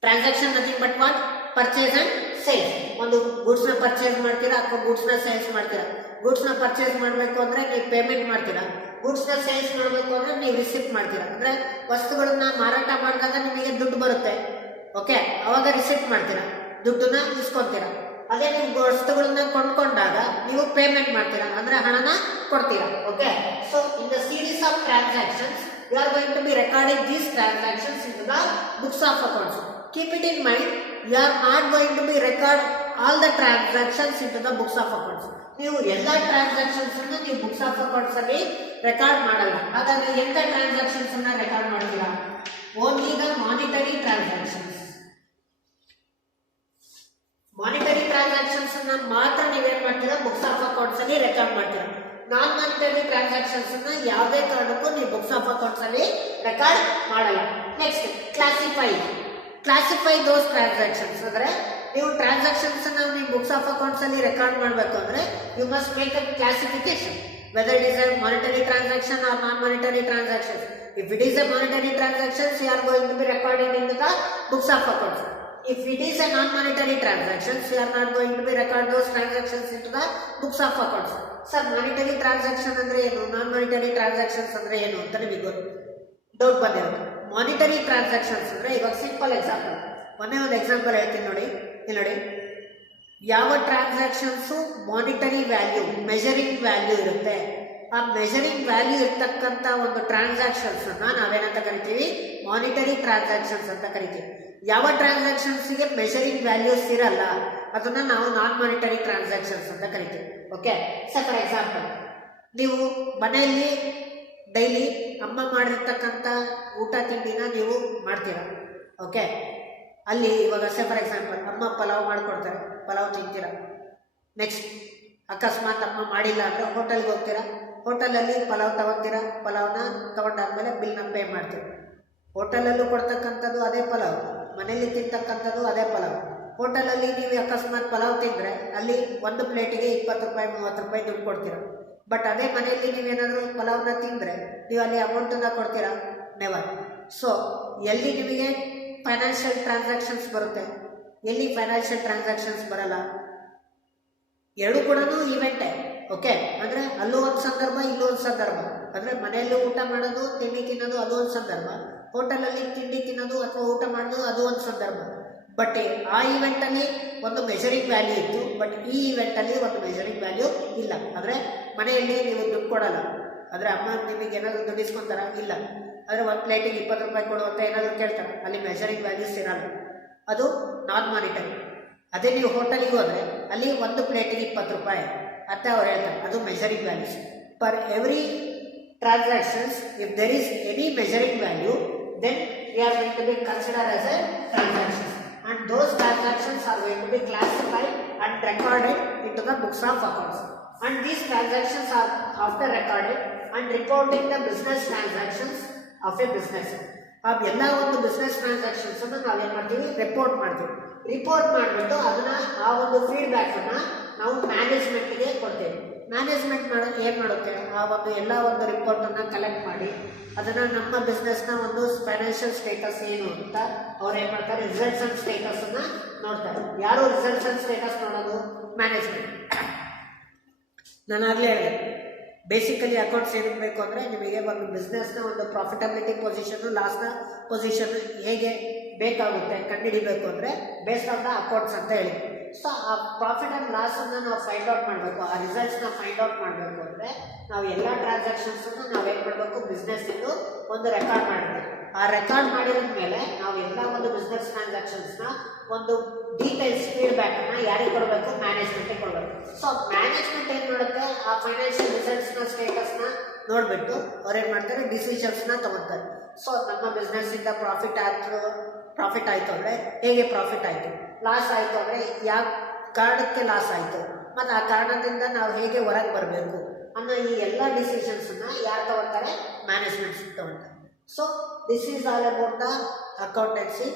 Transaction nothing but what? Purchase and sales. ಒಂದು ಗೂಡ್ಸ್ ನ ಪರ್ಚೇಸ್ ಮಾಡ್ತೀರಾ ಅಥವಾ ಗೂಡ್ಸ್ ನ ಸೇಲ್ಸ್ ಮಾಡ್ತೀರಾ. ಗೂಡ್ಸ್ ನ ಪರ್ಚೇಸ್ ಮಾಡಬೇಕು ಅಂದ್ರೆ ನೀವು ಪೇಮೆಂಟ್ ಮಾಡ್ತೀರಾ. ಗೂಡ್ಸ್ ನ ಸೇಲ್ಸ್ ಮಾಡಬೇಕು ಅಂದ್ರೆ ನೀವು ರಿಸಿಪ್ಟ್ ಮಾಡ್ತೀರಾ. ಅಂದ್ರೆ ವಸ್ತುಗಳನ್ನ ಮಾರಾಟ ಮಾಡಿದಾಗ ನಿಮಗೆ ದುಡ್ಡು ಬರುತ್ತೆ. ಓಕೆ, ಅವಾಗ ರಿಸಿಪ್ಟ್ ಮಾಡ್ತೀರಾ, ದುಡ್ಡನ್ನ ಇಸ್ಕೊಂತೀರಾ. ಅದೇ ನೀವು ವಸ್ತುಗಳನ್ನ ಕೊಂಡ್ಕೊಂಡಾಗ ನೀವು ಪೇಮೆಂಟ್ ಮಾಡ್ತೀರಾ, ಅಂದ್ರೆ ಹಣನ ಕೊಡ್ತೀರಾ. Okay, so in the series of transactions you are going to be recording these transactions in the books of accounts. Keep it in mind, you are not going to be record all the transactions into the books of accounts. ನೀವು ಎಲ್ಲಾ transactions ಅನ್ನು ನೀವು books of accounts ಅಲ್ಲಿ record ಮಾಡಲ್ಲ. ಹಾಗಾದ್ರೆ ಎಂತ transactions ಅನ್ನ record ಮಾಡ್ತೀರಾ? Only the monetary transactions. Monetary transactions ಅನ್ನ ಮಾತ್ರ ನೀವೇನ್ ಮಾಡ್ತೀರಾ? ಬುಕ್ಸ್ ಆಫ್ ಅಕೌಂಟ್ಸ್ ಅಲ್ಲಿ ರೆಕಾರ್ಡ್ ಮಾಡ್ತೀರಾ. ನಾನ್ ಮಾನಿಟರಿ ಟ್ರಾನ್ಸಾಕ್ಷನ್ಸ್ ಅನ್ನ ಯಾವುದೇ ಕಾರಣಕ್ಕೂ ನೀವು ಬುಕ್ಸ್ ಆಫ್ ಅಕೌಂಟ್ಸ್ ಅಲ್ಲಿ ರೆಕಾರ್ಡ್ ಮಾಡಲ್ಲ. Next, classify. Classify those transactions ಅಂದ್ರೆ ನೀವು ಟ್ರಾನ್ಸಾಕ್ಷನ್ಸ್ ಅನ್ನ ನೀವು ಬುಕ್ಸ್ ಆಫ್ ಅಕೌಂಟ್ಸ್ ಅಲ್ಲಿ ರೆಕಾರ್ಡ್ ಮಾಡಬೇಕು ಅಂದ್ರೆ you must make a classification whether it is a monetary transaction or non monetary transaction. If it is a monetary transactions, you are going to be recording in the books of accounts. If it is a non-monetary transactions, you are not going to be record those transactions into the books of accounts. Sir, monetary transaction ಅಂದ್ರೆ ಏನು, ನಾನ್ monetary transactions ಅಂದ್ರೆ ಏನು ಅಂತ ನಿಮಗೆ doubt ಬಂದಿರುತ್ತೆ. Monetary transactions ಅಂದ್ರೆ ಇವಾಗ simple example, ಮೊನ್ನೆ ಒಂದು ಎಕ್ಸಾಂಪಲ್ ಹೇಳ್ತೀನಿ ನೋಡಿ. ಇಲ್ಲಿ ನೋಡಿ, ಯಾವ transactions monetary value measuring value ಇರುತ್ತೆ, ಆ ಮೆಜರಿಂಗ್ ವ್ಯಾಲ್ಯೂ ಇರ್ತಕ್ಕಂಥ ಒಂದು ಟ್ರಾನ್ಸಾಕ್ಷನ್ಸ್ ಅನ್ನ ನಾವೇನಂತ ಕರಿತೀವಿ, ಮಾನಿಟರಿ ಟ್ರಾನ್ಸಾಕ್ಷನ್ಸ್ ಅಂತ ಕರಿತೀವಿ. ಯಾವ ಟ್ರಾನ್ಸಾಕ್ಷನ್ಸ್ ಗೆ ಮೆಜರಿಂಗ್ ವ್ಯಾಲ್ಯೂಸ್ ಇರಲ್ಲ ಅದನ್ನ ನಾವು ನಾನ್ ಮಾನಿಟರಿ ಟ್ರಾನ್ಸಾಕ್ಷನ್ಸ್ ಅಂತ ಕರಿತೀವಿ. ಓಕೆ, ಸೊ ಫಾರ್ ಎಕ್ಸಾಂಪಲ್, ನೀವು ಮನೆಯಲ್ಲಿ ಡೈಲಿ ಅಮ್ಮ ಮಾಡಿರ್ತಕ್ಕಂಥ ಊಟ ತಿಂಡಿನ ನೀವು ಮಾಡ್ತೀರಾ. ಓಕೆ, ಅಲ್ಲಿ ಇವಾಗ ಫಾರ್ ಎಕ್ಸಾಂಪಲ್ ಅಮ್ಮ ಪಲಾವ್ ಮಾಡ್ಕೊಡ್ತಾರೆ, ಪಲಾವ್ ತಿಂತೀರಾ. ನೆಕ್ಸ್ಟ್ ಅಕಸ್ಮಾತ್ ಅಮ್ಮ ಮಾಡಿಲ್ಲ ಅಂದ್ರೆ ಹೋಟೆಲ್ಗೆ ಹೋಗ್ತೀರಾ, ಹೋಟೆಲಲ್ಲಿ ಪಲಾವ್ ತಗೋತೀರಾ, ಪಲಾವ್ನ ತಗೊಂಡಾದ್ಮೇಲೆ ಬಿಲ್ನ ಪೇ ಮಾಡ್ತೀರಾ. ಹೋಟೆಲಲ್ಲೂ ಕೊಡ್ತಕ್ಕಂಥದ್ದು ಅದೇ ಪಲಾವ್, ಮನೆಯಲ್ಲಿ ತಿಂತಕ್ಕಂಥದ್ದು ಅದೇ ಪಲಾವ್. ಹೋಟೆಲಲ್ಲಿ ನೀವು ಅಕಸ್ಮಾತ್ ಪಲಾವ್ ತಿಂದರೆ ಅಲ್ಲಿ ಒಂದು ಪ್ಲೇಟಿಗೆ 20 ರೂಪಾಯಿ 30 ರೂಪಾಯಿ ದುಡ್ಡು ಕೊಡ್ತೀರಾ. ಬಟ್ ಅದೇ ಮನೆಯಲ್ಲಿ ನೀವೇನಾದರೂ ಪಲಾವ್ನ ತಿಂದರೆ ನೀವು ಅಲ್ಲಿ ಅಮೌಂಟನ್ನು ಕೊಡ್ತೀರಾ? ನೆವರ್. ಸೊ ಎಲ್ಲಿ ನಿಮಗೆ ಫೈನಾನ್ಷಿಯಲ್ ಟ್ರಾನ್ಸಾಕ್ಷನ್ಸ್ ಬರುತ್ತೆ, ಎಲ್ಲಿ ಫೈನಾನ್ಷಿಯಲ್ ಟ್ರಾನ್ಸಾಕ್ಷನ್ಸ್ ಬರಲ್ಲ. ಎರಡು ಕೂಡ ಇವೆಂಟೇ. ಓಕೆ, ಅಂದರೆ ಅಲ್ಲೂ ಒಂದು ಸಂದರ್ಭ, ಇಲ್ಲೂ ಒಂದು ಸಂದರ್ಭ. ಅಂದರೆ ಮನೆಯಲ್ಲೂ ಊಟ ಮಾಡೋದು, ತಿಂಡಿ ತಿನ್ನೋದು ಅದು ಒಂದು ಸಂದರ್ಭ, ಹೋಟೆಲಲ್ಲಿ ತಿಂಡಿ ತಿನ್ನೋದು ಅಥವಾ ಊಟ ಮಾಡೋದು ಅದು ಒಂದು ಸಂದರ್ಭ. ಬಟ್ ಆ ಇವೆಂಟಲ್ಲಿ ಒಂದು ಮೆಜರಿಂಗ್ ವ್ಯಾಲ್ಯೂ ಇತ್ತು, ಬಟ್ ಈ ಇವೆಂಟಲ್ಲಿ ಒಂದು ಮೆಜರಿಂಗ್ ವ್ಯಾಲ್ಯೂ ಇಲ್ಲ. ಅಂದರೆ ಮನೆಯಲ್ಲಿ ನೀವು ದುಡ್ಡು ಕೊಡಲ್ಲ, ಆದರೆ ಅಮ್ಮ ನಿಮಗೆ ಏನಾದರೂ ದುಡ್ಡು ಇಸ್ಕೊಂತಾರ? ಇಲ್ಲ. ಆದರೆ ಒಂದು ಪ್ಲೇಟಿಗೆ 20 ರೂಪಾಯಿ ಕೊಡು ಅಂತ ಏನಾದರೂ ಕೇಳ್ತಾರೆ, ಅಲ್ಲಿ ಮೆಜರಿಂಗ್ ವ್ಯಾಲ್ಯೂಸ್ ಇರಲ್ಲ, ಅದು ನಾನ್ ಮಾನಿಟರಿ. ಅದೇ ನೀವು ಹೋಟೆಲಿಗೆ ಹೋದರೆ ಅಲ್ಲಿ ಒಂದು ಪ್ಲೇಟಿಗೆ 20 ರೂಪಾಯಿ ಅಂತ ಅವ್ರು ಹೇಳ್ತಾರೆ, ಅದು measuring values. For every transactions if there is any measuring value then we are going to be consider as a transactions and those transactions are going to be classified and recorded into the books of accounts, and these transactions are after recorded and reporting the business transactions of a business. अब ಎಲ್ಲ ಒಂದು business transactions ಅನ್ನು ನಾವು ಏನು ಮಾಡ್ತೀವಿ, report ಮಾಡ್ತೀವಿ. Report ಮಾಡಿಬಿಟ್ಟು ಅದನ್ನ ಆ ಒಂದು ಫೀಡ್ಬ್ಯಾಕ್ ಅನ್ನ ನಾವು ಮ್ಯಾನೇಜ್ಮೆಂಟ್ಗೆ ಕೊಡ್ತೇವೆ. ಮ್ಯಾನೇಜ್ಮೆಂಟ್ ಏನು ಮಾಡುತ್ತೆ, ಆ ಒಂದು ಎಲ್ಲ ಒಂದು ರಿಪೋರ್ಟನ್ನು ಕಲೆಕ್ಟ್ ಮಾಡಿ ಅದನ್ನು ನಮ್ಮ ಬಿಸ್ನೆಸ್ನ ಒಂದು ಫೈನಾನ್ಷಿಯಲ್ ಸ್ಟೇಟಸ್ ಏನು ಅಂತ ಅವ್ರು ಏನು ಮಾಡ್ತಾರೆ, ರಿಸಲ್ಟ್ಸ್ ಅಂಡ್ ಸ್ಟೇಟಸನ್ನು ನೋಡ್ತಾರೆ. ಯಾರು ರಿಸಲ್ಟ್ಸ್ ಅಂಡ್ ಸ್ಟೇಟಸ್ ನೋಡೋದು? ಮ್ಯಾನೇಜ್ಮೆಂಟ್. ನಾನು ಆಗಲೇ ಹೇಳಿದೆ, ಬೇಸಿಕಲಿ ಅಕೌಂಟ್ಸ್ ಏನಕ್ಕೆ ಬೇಕು ಅಂದರೆ ನಿಮಗೆ ಒಂದು ಬಿಸ್ನೆಸ್ನ ಒಂದು ಪ್ರಾಫಿಟಬಿಲಿಟಿ ಪೊಸಿಷನ್ನು ಲಾಸ್ನ ಪೊಸಿಷನ್ ಹೇಗೆ ಬೇಕಾಗುತ್ತೆ ಕಂಡುಹಿಡಿಬೇಕು ಅಂದರೆ ಬೇಸ್ಡ್ ಆನ್ ದ ಅಕೌಂಟ್ಸ್ ಅಂತ ಹೇಳಿ. ಸೊ ಆ ಪ್ರಾಫಿಟ್ ಆ್ಯಂಡ್ ಲಾಸನ್ನು ನಾವು ಫೈಂಡ್ ಔಟ್ ಮಾಡಬೇಕು, ಆ ರಿಸಲ್ಟ್ಸ್ನ ಫೈಂಡ್ ಔಟ್ ಮಾಡಬೇಕು ಅಂದರೆ ನಾವು ಎಲ್ಲ ಟ್ರಾನ್ಸಾಕ್ಷನ್ಸನ್ನು ನಾವೇನು ಮಾಡಬೇಕು, ಬಿಸ್ನೆಸ್ಸಿಂದು ಒಂದು ರೆಕಾರ್ಡ್ ಮಾಡಿರ್ತೀವಿ. ಆ ರೆಕಾರ್ಡ್ ಮಾಡಿದ ಮೇಲೆ ನಾವು ಎಲ್ಲ ಒಂದು ಬಿಸ್ನೆಸ್ ಟ್ರಾನ್ಸಾಕ್ಷನ್ಸ್ನ ಒಂದು ಡೀಟೇಲ್ಸ್ ಫೀಡ್ಬ್ಯಾಕನ್ನು ಯಾರಿಗೆ ಕೊಡಬೇಕು, ಮ್ಯಾನೇಜ್ಮೆಂಟ್ಗೆ ಕೊಡಬೇಕು. ಸೊ ಮ್ಯಾನೇಜ್ಮೆಂಟ್ ಏನು ಮಾಡುತ್ತೆ, ಆ ಫೈನಾನ್ಷಿಯಲ್ ರಿಸಲ್ಟ್ಸ್ನ ಸ್ಟೇಟಸ್ನ ನೋಡಿಬಿಟ್ಟು ಅವ್ರೇನು ಮಾಡ್ತಾರೆ, ಡಿಸಿಷನ್ಸ್ನ ತಗೊತಾರೆ. ಸೊ ನಮ್ಮ ಬಿಸ್ನೆಸ್ಸಿಂದ ಪ್ರಾಫಿಟ್ ಆಯಿತು ಅಂದರೆ ಹೇಗೆ ಪ್ರಾಫಿಟ್ ಆಯಿತು, ಲಾಸ್ ಆಯಿತು ಅಂದರೆ ಯಾವ ಕಾರಣಕ್ಕೆ ಲಾಸ್ ಆಯಿತು, ಮತ್ತು ಆ ಕಾರಣದಿಂದ ನಾವು ಹೇಗೆ ಹೊರಗೆ ಬರಬೇಕು ಅನ್ನೋ ಈ ಎಲ್ಲ ಡಿಸಿಷನ್ಸನ್ನು ಯಾರು ತಗೊಳ್ತಾರೆ, ಮ್ಯಾನೇಜ್ಮೆಂಟ್ಸ್ ತಗೊಳ್ತಾರೆ. So this is all about the accountancy.